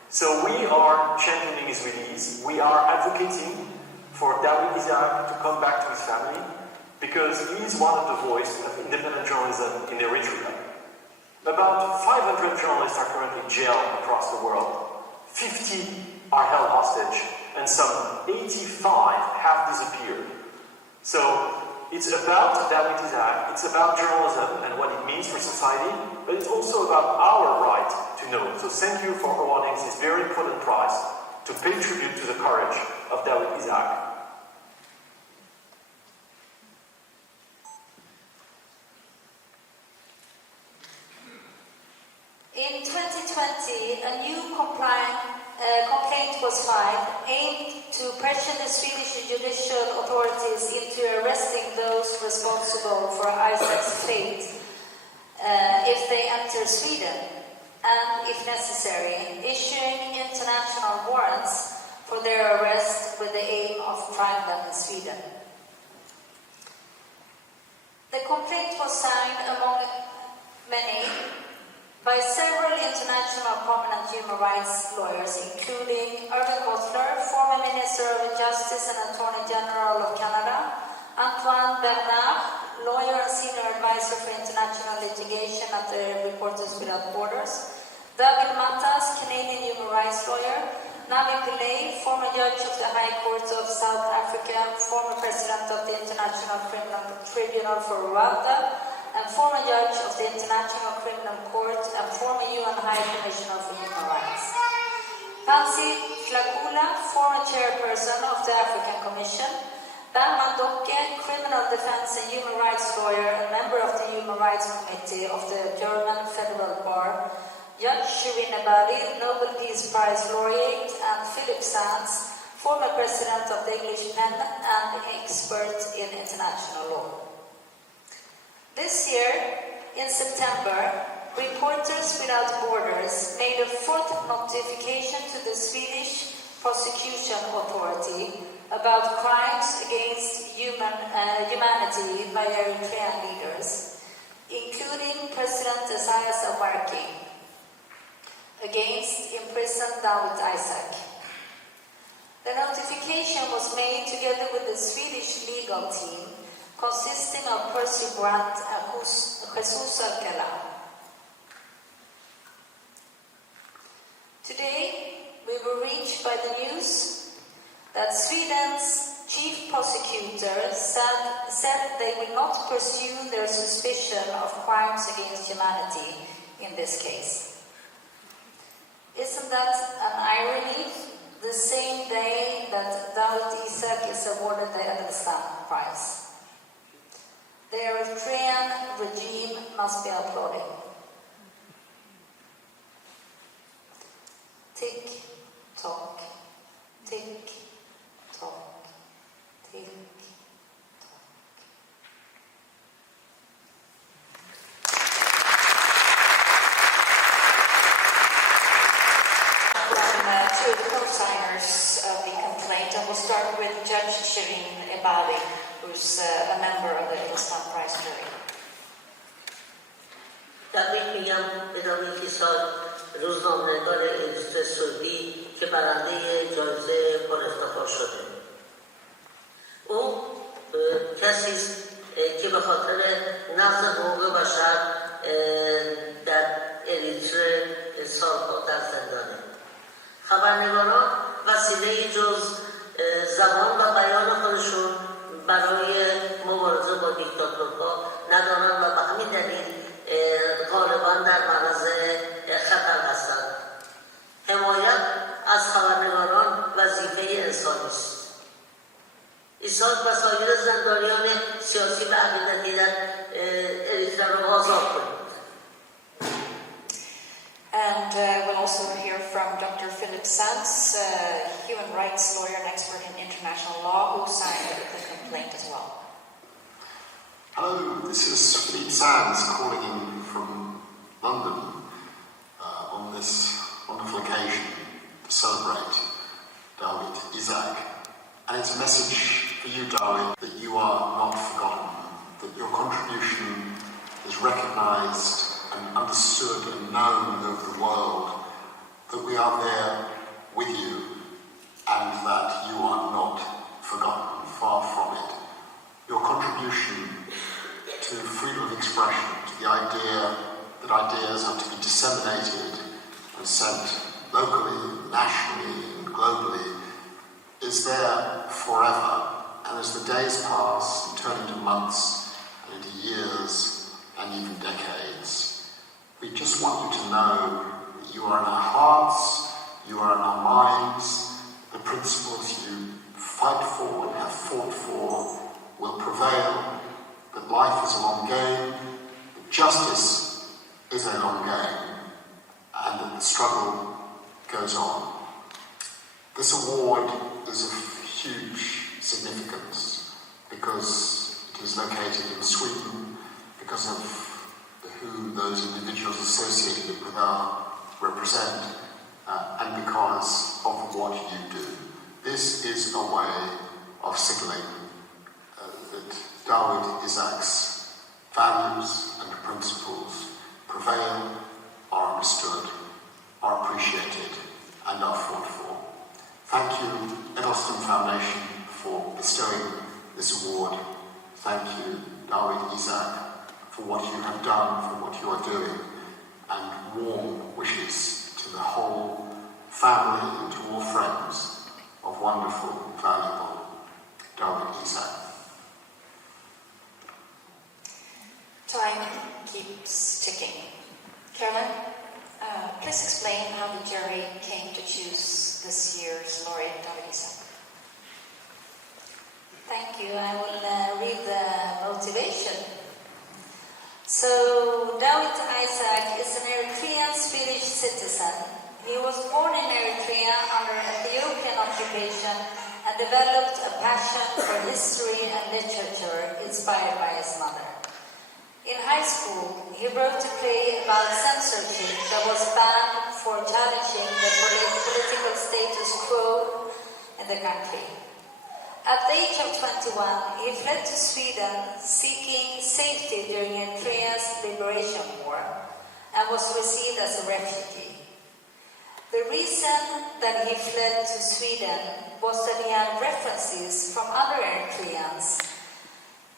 So we are championing his release. We are advocating for Dawit Isaak to come back to his family because he is one of the voices of independent journalism in Eritrea. About 500 journalists are currently jailed across the world. 50 are held hostage, and some 85 have disappeared. So it's about Dawit Isaak, it's about journalism and what it means for society, but it's also about our right to know. So thank you for awarding this very important prize to pay tribute to the courage of Dawit Isaak. In 2020, a new complaint was filed aimed to pressure the Swedish judicial authorities into arresting those responsible for Isaac's fate if they enter Sweden, and, if necessary, issuing international warrants for their arrest with the aim of trying them in Sweden. The complaint was signed, among many, by several international prominent human rights lawyers, including Irving Kotler, former Minister of Justice and Attorney General of Canada, Antoine Bernard, lawyer and senior advisor for international litigation at the Reporters Without Borders, David Matas, Canadian human rights lawyer, Navi Pillay, former judge of the High Court of South Africa, former president of the International Criminal Tribunal for Rwanda, and former judge of the International Criminal Court and former UN High Commissioner for Human Rights. Pansy Flakula, former chairperson of the African Commission. Berman Docke, criminal defense and human rights lawyer and member of the Human Rights Committee of the German Federal Bar. Judge Shirin Ebadi, Nobel Peace Prize laureate, and Philip Sands, former president of the English Pen and expert in international law. This year, in September, Reporters Without Borders made a fourth notification to the Swedish Prosecution Authority about crimes against humanity by Eritrean leaders, including President Isaias Afwerki, against imprisoned Dawit Isaak. The notification was made together with the Swedish legal team, consisting of Percy Brandt and Jesus Alcala. Today, we were reached by the news that Sweden's chief prosecutor said they will not pursue their suspicion of crimes against humanity in this case. Isn't that an irony? The same day that Dawit Isaak is awarded the Edelstam Prize. The Eritrean regime must be applauded. Tick, tock, tick, tock, tick, tock. Two of the co-signers of the complaint, and we'll start with Judge Shirin Ebadi, who's a member of the Edelstam Prize jury. تبریک میگم به داویت ایساک، روزنامه‌نگار اریتره سعودی که برنده جایزه پرافتخار شده. او کسی است که به خاطر نقض حقوق بشر در اریتره سالها در زندانه. خبرنگاران وسیله جز زبان و بیان خودشون برای مبارزه با دیکتاتورها ندارند و به همین دلیل غالبا در معرض خطر هستند. حمایت از خبرنگاران وظیفه انسانی است. ایساک و سایر زندانیان سیاسی و عقیدتی در اریتره را آزاد کنید. And we'll also hear from Dr. Philip Sands, human rights lawyer and expert in international law, who signed the complaint as well. Hello, this is Philip Sands calling in from London on this wonderful occasion to celebrate Dawit Isaak. And it's a message for you, Dawit, that you are not forgotten, that your contribution is recognised and understood and known over the world that we are there with you and that you are not forgotten, far from it. Your contribution to freedom of expression, to the idea that ideas are to be disseminated and sent locally, nationally, and globally, is there forever. And as the days pass and turn into months and into years and even decades, we just want you to know that you are in our hearts, you are in our minds, the principles you fight for and have fought for will prevail, that life is a long game, that justice is a long game, and that the struggle goes on. This award is of huge significance because it is located in Sweden, because of who those individuals associated with our represent, and because of what you do. This is a way of signalling that Dawit Isaak's values and principles prevail, are understood, are appreciated, and are fought for. Thank you, Edelstam Foundation, for bestowing this award. Thank you, Dawit Isaak, for what you have done, for what you are doing, and warm wishes to the whole family and to all friends of wonderful, valuable Dawit Isaak. Time keeps ticking. Caroline, please explain how the jury came to choose this year's laureate, Dawit Isaak. Thank you. I will read the motivation. So, Dawit Isaak is an Eritrean Swedish citizen. He was born in Eritrea under Ethiopian occupation and developed a passion for history and literature inspired by his mother. In high school, he wrote a play about censorship that was banned for challenging the political status quo in the country. At the age of 21, he fled to Sweden seeking safety during Eritrea's liberation war and was received as a refugee. The reason that he fled to Sweden was that he had references from other Eritreans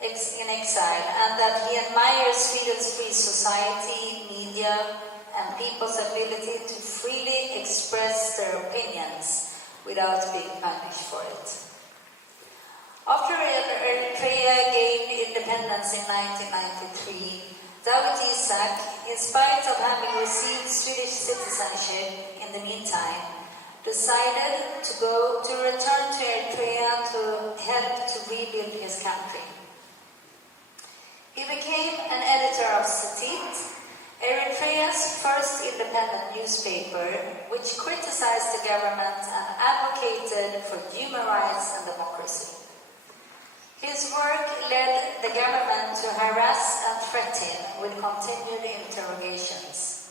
in exile, and that he admires Sweden's free society, media, and people's ability to freely express their opinions without being punished for it. After Eritrea gained independence in 1993, Dawit Isaak, in spite of having received Swedish citizenship in the meantime, decided to return to Eritrea to help to rebuild his country. He became an editor of Satit, Eritrea's first independent newspaper, which criticized the government and advocated for human rights and democracy. His work led the government to harass and threaten him with continued interrogations.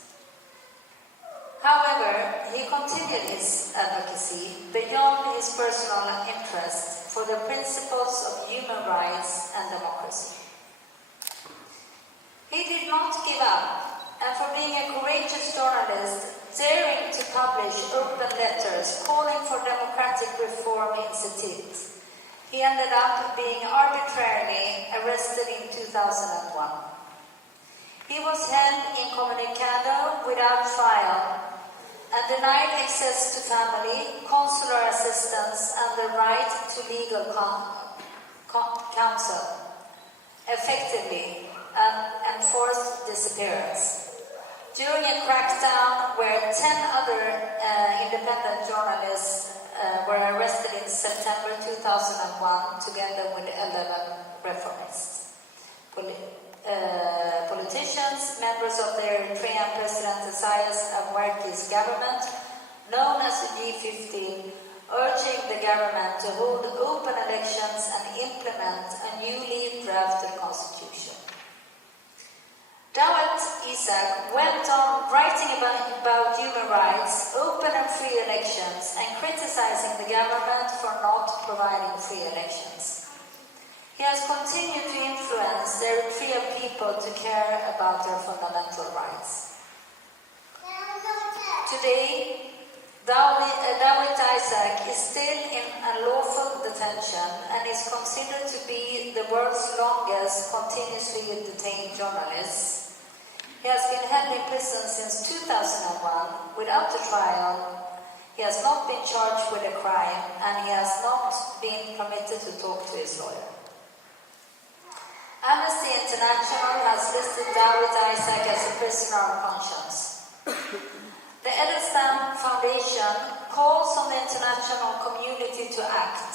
However, he continued his advocacy beyond his personal interest for the principles of human rights and democracy. He did not give up, and for being a courageous journalist, daring to publish open letters calling for democratic reform in Satit, he ended up being arbitrarily arrested in 2001. He was held incommunicado without trial and denied access to family, consular assistance, and the right to legal counsel. Effectively, enforced disappearance. During a crackdown where 10 other independent journalists were arrested in September 2001 together with 11 reformists. Politicians, members of the Eritrean President Isaias Afwerki's government, known as the G15, urging the government to hold open elections and implement a newly drafted constitution. Dawit Isaak went on writing about human rights, open and free elections, and criticizing the government for not providing free elections. He has continued to influence the Eritrean people to care about their fundamental rights. Today, Dawit Isaak is still in unlawful detention and is considered to be the world's longest continuously detained journalist. He has been held in prison since 2001 without a trial. He has not been charged with a crime and he has not been permitted to talk to his lawyer. Amnesty International has listed Dawit Isaak as a prisoner of conscience. The Edelstam Foundation calls on the international community to act,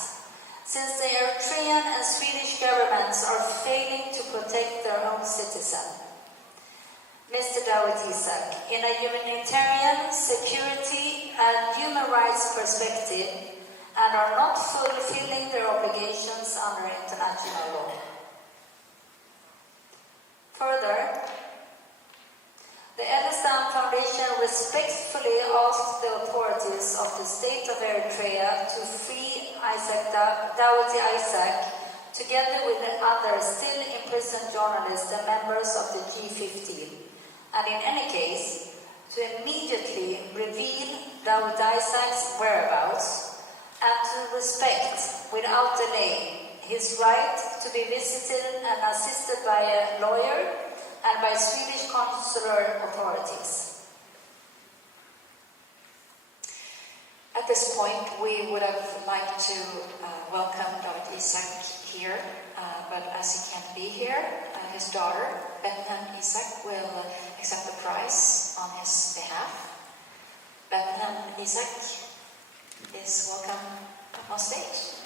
since the Eritrean and Swedish governments are failing to protect their own citizens. Mr. Dawit Isaak, in a humanitarian, security and human rights perspective, and are not fulfilling their obligations under international law. Further, the Edelstam Foundation respectfully asks the authorities of the state of Eritrea to free Dawit Isaak, together with the other still imprisoned journalists and members of the G15, and in any case, to immediately reveal Dawit Isaak's whereabouts and to respect, without delay, his right to be visited and assisted by a lawyer and by Swedish consular authorities. At this point, we would have liked to welcome Dawit Isaak here, but as he can't be here, his daughter, Betna Isaak, will accept the prize on his behalf. Betna Isaak is welcome on stage.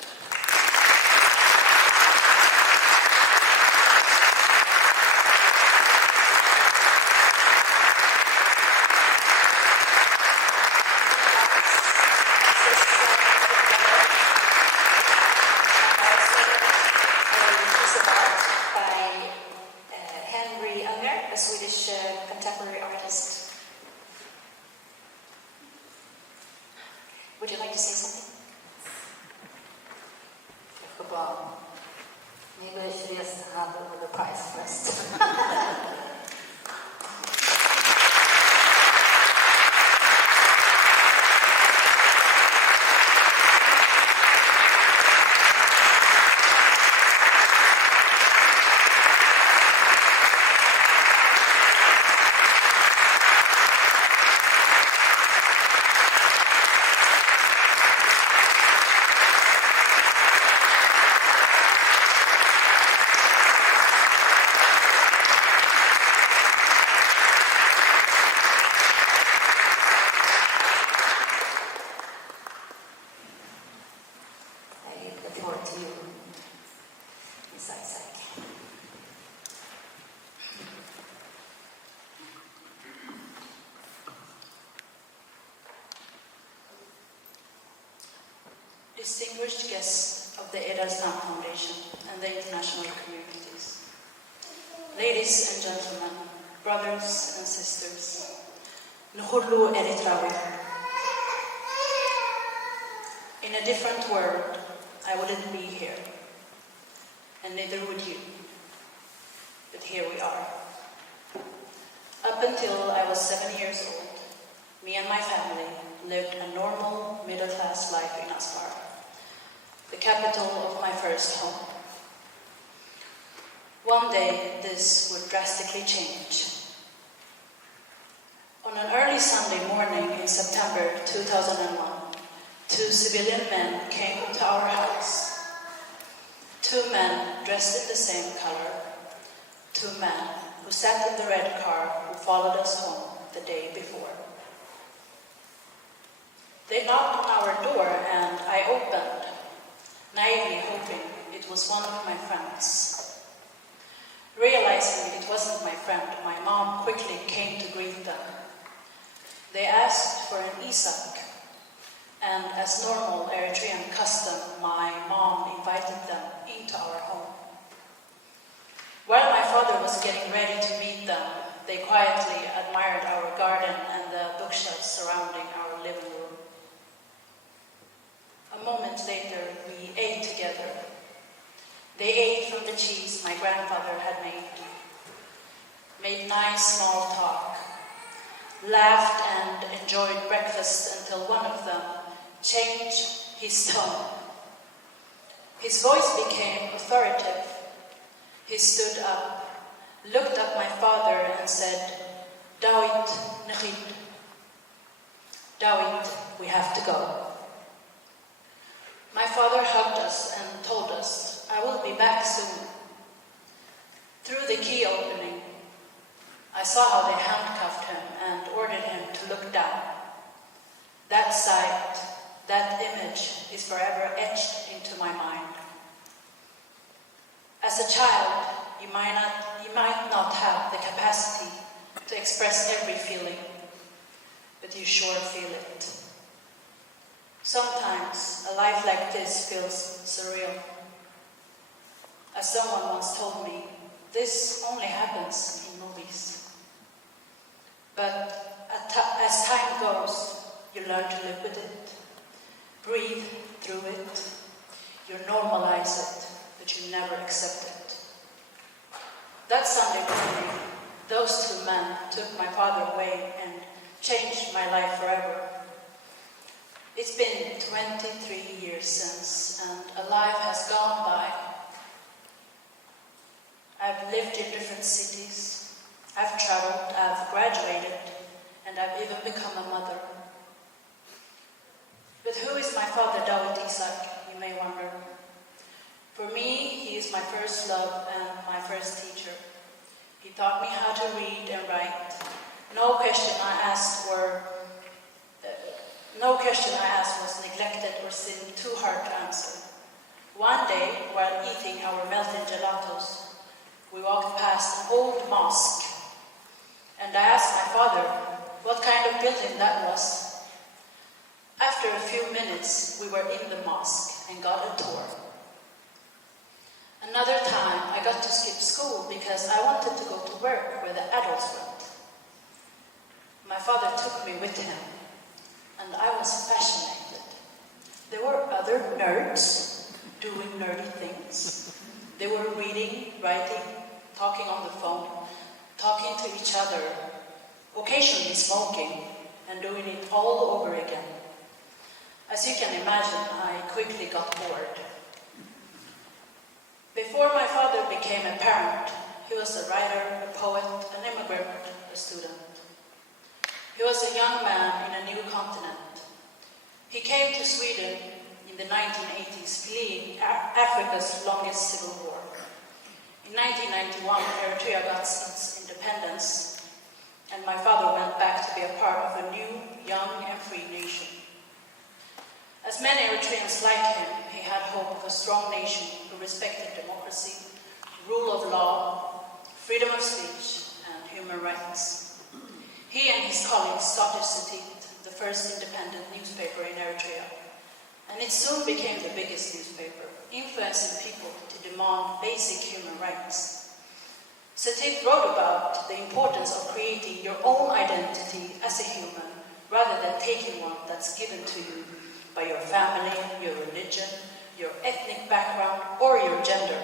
Contemporary artist. Would you like to say something? Maybe I should just have the prize first. Distinguished guests of the Edelstam Foundation and the international communities, ladies and gentlemen, brothers and sisters, Nuhullu Eritrea. In a different world, I wouldn't be here, and neither would you. But here we are. Up until I was 7 years old, me and my family lived a normal middle-class life in Asmara, the capital of my first home. One day, this would drastically change. On an early Sunday morning in September 2001, 2 civilian men came to our house. 2 men dressed in the same color. 2 men who sat in the red car who followed us home the day before. They knocked on our door and I opened, naively hoping it was one of my friends. Realizing it wasn't my friend, my mom quickly came to greet them. They asked for an Isaak, and as normal Eritrean custom, my mom invited them into our home. While my father was getting ready to meet them, they quietly admired our garden and the bookshelves surrounding our living room. A moment later, we ate together. They ate from the cheese my grandfather had made nice small talk, laughed and enjoyed breakfast until one of them changed his tone. His voice became authoritative. He stood up, looked at my father and said, "Dawit, Nechid. Dawit, we have to go." My father hugged us and told us, "I will be back soon." Through the key opening, I saw how they handcuffed him and ordered him to look down. That sight, that image is forever etched into my mind. As a child, you might not have the capacity to express every feeling, but you sure feel it. Sometimes a life like this feels surreal. As someone once told me, this only happens in movies. But as time goes, you learn to live with it, breathe through it, you normalize it, but you never accept it. That Sunday morning, those two men took my father away and changed my life forever. It's been 23 years since, and a life has gone by. I've lived in different cities, I've traveled, I've graduated, and I've even become a mother. But who is my father, Dawit Isaak, you may wonder? For me, he is my first love and my first teacher. He taught me how to read and write. No question I asked was neglected or seemed too hard to answer. One day, while eating our melted gelatos, we walked past an old mosque, and I asked my father what kind of building that was. After a few minutes, we were in the mosque and got a tour. Another time, I got to skip school because I wanted to go to work where the adults went. My father took me with him, and I was fascinated. There were other nerds doing nerdy things. They were reading, writing, talking on the phone, talking to each other, occasionally smoking, and doing it all over again. As you can imagine, I quickly got bored. Before my father became a parent, he was a writer, a poet, an immigrant, a student. He was a young man in a new continent. He came to Sweden in the 1980s, fleeing Africa's longest civil war. In 1991, Eritrea got its independence, and my father went back to be a part of a new, young, and free nation. As many Eritreans like him, he had hope of a strong nation who respected democracy, rule of law, freedom of speech, and human rights. He and his colleagues started Setit, the first independent newspaper in Eritrea, and it soon became the biggest newspaper, influencing people to demand basic human rights. Setit wrote about the importance of creating your own identity as a human, rather than taking one that's given to you by your family, your religion, your ethnic background, or your gender.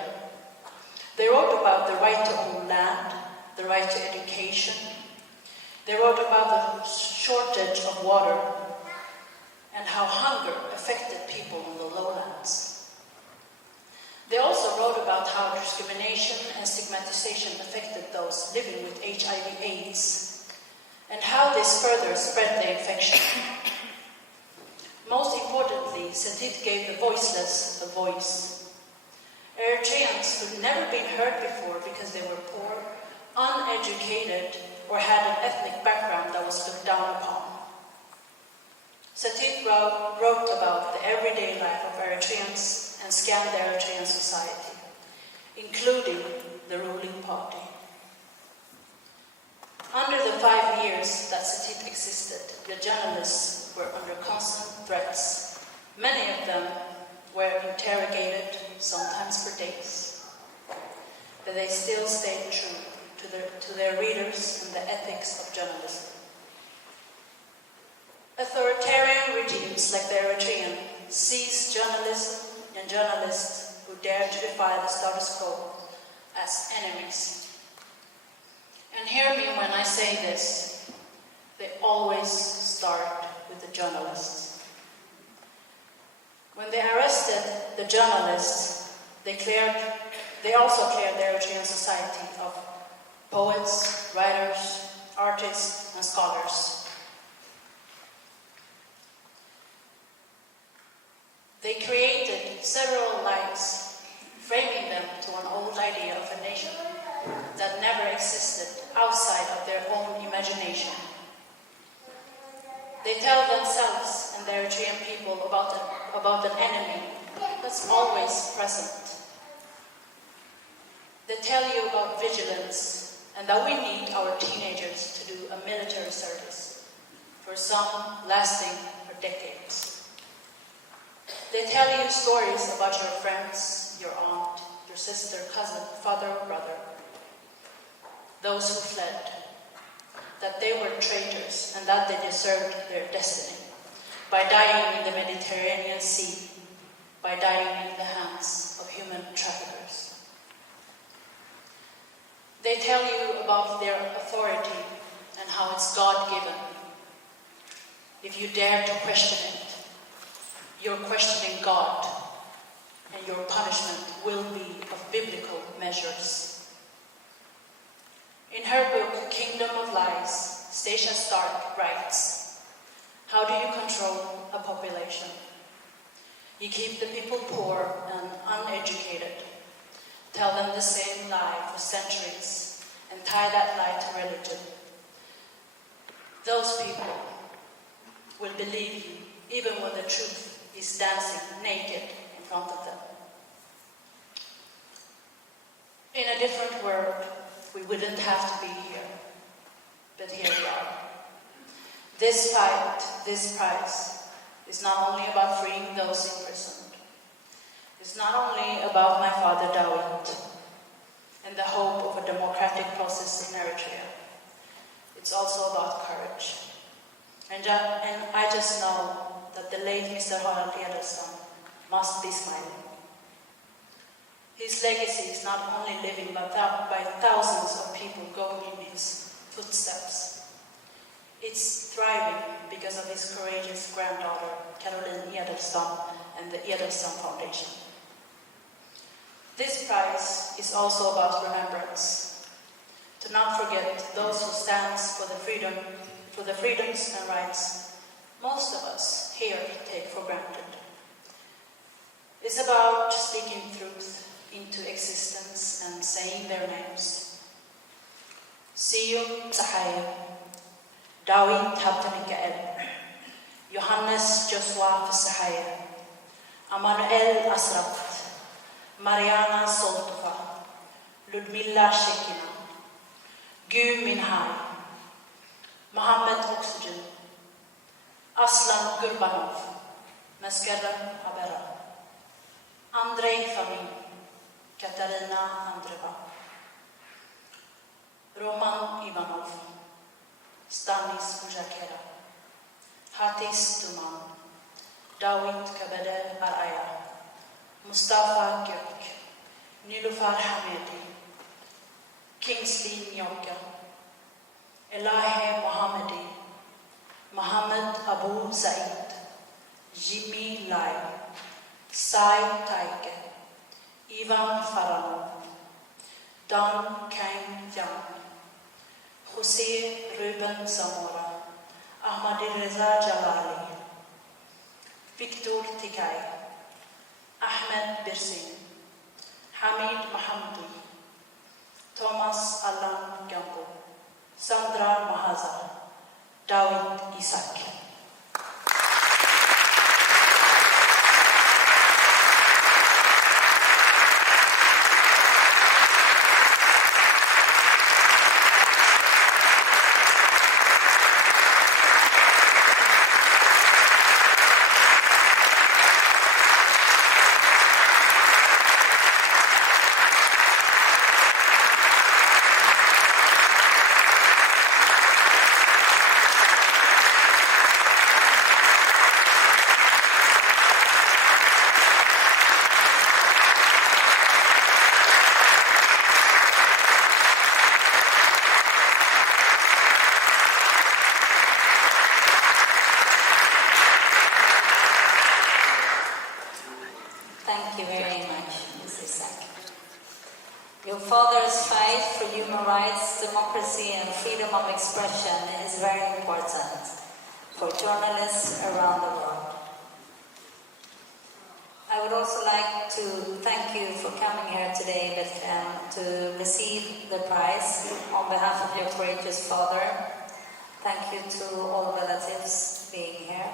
They wrote about the right to own land, the right to education. They wrote about the shortage of water and how hunger affected people on the lowlands. They also wrote about how discrimination and stigmatization affected those living with HIV/AIDS and how this further spread the infection. Most importantly, Setit gave the voiceless a voice. Eritreans who'd never been heard before because they were poor, uneducated, or had an ethnic background that was looked down upon. Setit wrote about the everyday life of Eritreans and scanned the Eritrean society, including the ruling party. Under the 5 years that Setit existed, the journalists were under constant threats. Many of them were interrogated, sometimes for days. But they still stayed true to their readers and the ethics of journalism. Authoritarian regimes like the Eritrean seize journalism and journalists who dare to defy the status quo as enemies. And hear me when I say this, they always start they arrested the journalists, they also cleared the Eritrean society of poets, writers, artists, and scholars. They created several lies, framing them to an old idea of a nation that never existed outside of their own imagination. They tell themselves and the Eritrean people about an enemy that's always present. They tell you about vigilance and that we need our teenagers to do a military service, for some lasting for decades. They tell you stories about your friends, your aunt, your sister, cousin, father, or brother, those who fled, that they were traitors and that they deserved their destiny by dying in the Mediterranean Sea, by dying in the hands of human traffickers. They tell you about their authority and how it's God-given. If you dare to question it, you're questioning God, and your punishment will be of biblical measures. In her book, Kingdom of Lies, Stacia Stark writes, "How do you control a population? You keep the people poor and uneducated, tell them the same lie for centuries, and tie that lie to religion. Those people will believe you even when the truth is dancing naked in front of them. In a different world, we wouldn't have to be here, but here we are. This fight, this prize, is not only about freeing those imprisoned. It's not only about my father Dawit and the hope of a democratic process in Eritrea. It's also about courage. And I just know that the late Mr. Harald Edelstam must be smiling. His legacy is not only living by thousands of people going in his footsteps. It's thriving because of his courageous granddaughter, Caroline Edelstam, and the Edelstam Foundation. This prize is also about remembrance, to not forget those who stand for the freedoms and rights most of us here take for granted. It's about speaking truth into existence and saying their names. Siyum Sahaya, Dawit Habtanikael, Johannes Joshua Sahaya, Amanuel Asrat, Mariana Soltova, Ludmilla Shekina, Gu Minhai, Mohammed Oxygen, Aslan Gurbanov, Meskeran Abera, Andrei Famin, Katarina Andreva, Roman Ivanov, Stanis Mujakera, Hatis Tuman, Dawit Kabede Araya, Mustafa Gök, Nilufar Hamedi, Kingsley Nyoka, Elahe Mohammedi, Mohammed Abu Zaid, Jimmy Lai, Sai Taike, Ivan Faranov, Don Kain Yang, Jose Ruben Zamora, Ahmadreza Jalali, Victor Tikai, Ahmed Birsin, Hamid Mahamdi, Thomas Alan Gambo, Sandra Mahazar, Dawit Isaak. human rights, democracy, and freedom of expression is very important for journalists around the world. I would also like to thank you for coming here today, Betna, to receive the prize on behalf of your courageous father. Thank you to all relatives being here.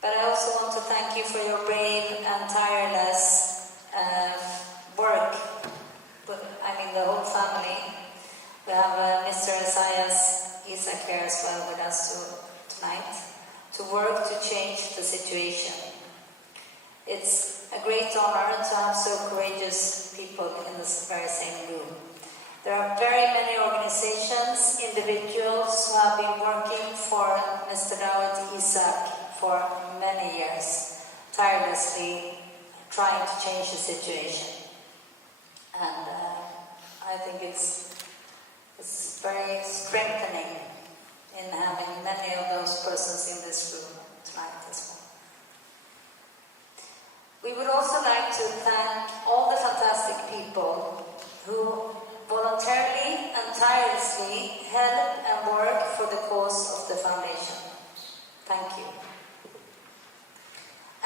But I also want to thank you for your brave and tireless work. I mean, the whole family. We have Mr. Isaac here as well with us tonight to work to change the situation. It's a great honor to have so courageous people in this very same room. There are very many organizations, individuals who have been working for Mr. Dawit Isaak for many years, tirelessly trying to change the situation. And I think it's very strengthening in having many of those persons in this room tonight as well. We would also like to thank all the fantastic people who voluntarily and tirelessly help and work for the cause of the foundation. Thank you.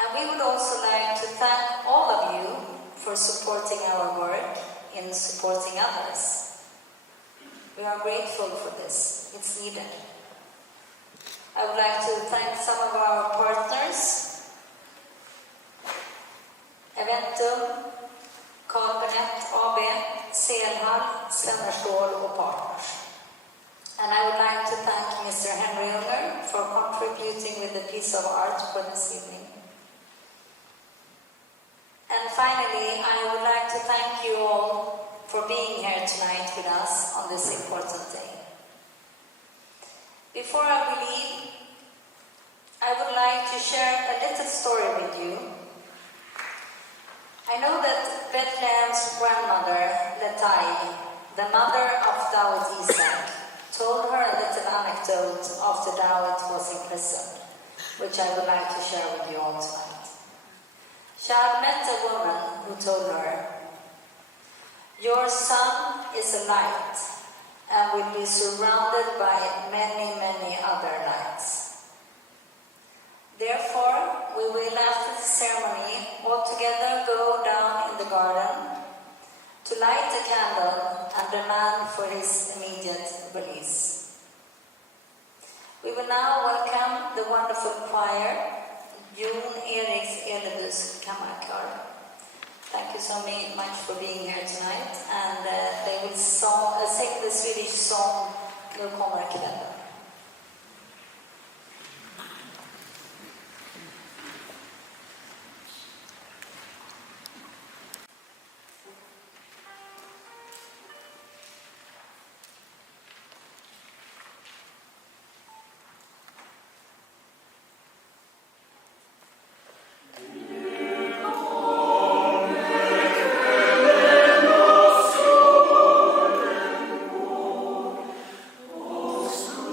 And we would also like to thank all of you for supporting our work in supporting others. We are grateful for this. It's needed. I would like to thank some of our partners, Eventum, Carbonet AB, Selhall, Sennerstål och Partners. And I would like to thank Mr. Henry Unger for contributing with the piece of art for this evening. And finally, I would like to thank you all for being here tonight with us on this important day. Before I leave, I would like to share a little story with you. I know that Bethlehem's grandmother, Letai, the mother of Dawit Isaak, told her a little anecdote after Dawit was imprisoned, which I would like to share with you all tonight. She had met a woman who told her, "Your son is a light and will be surrounded by many, many other lights. Therefore, we will after the ceremony all together go down in the garden to light a candle and demand for his immediate release." We will now welcome the wonderful choir, Jon Eriks Eledus Kammarkör. Thank you so much for being here tonight, and they will sing the Swedish song Nu kommer kvällen. Oh,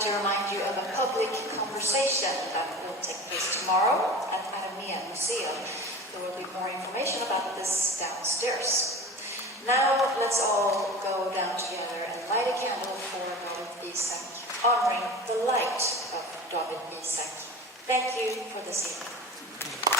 like to remind you of a public conversation that will take place tomorrow at Eritrean Museum. There will be more information about this downstairs. Now let's all go down together and light a candle for Dawit Isaak, honoring the light of Dawit Isaak. Thank you for this evening.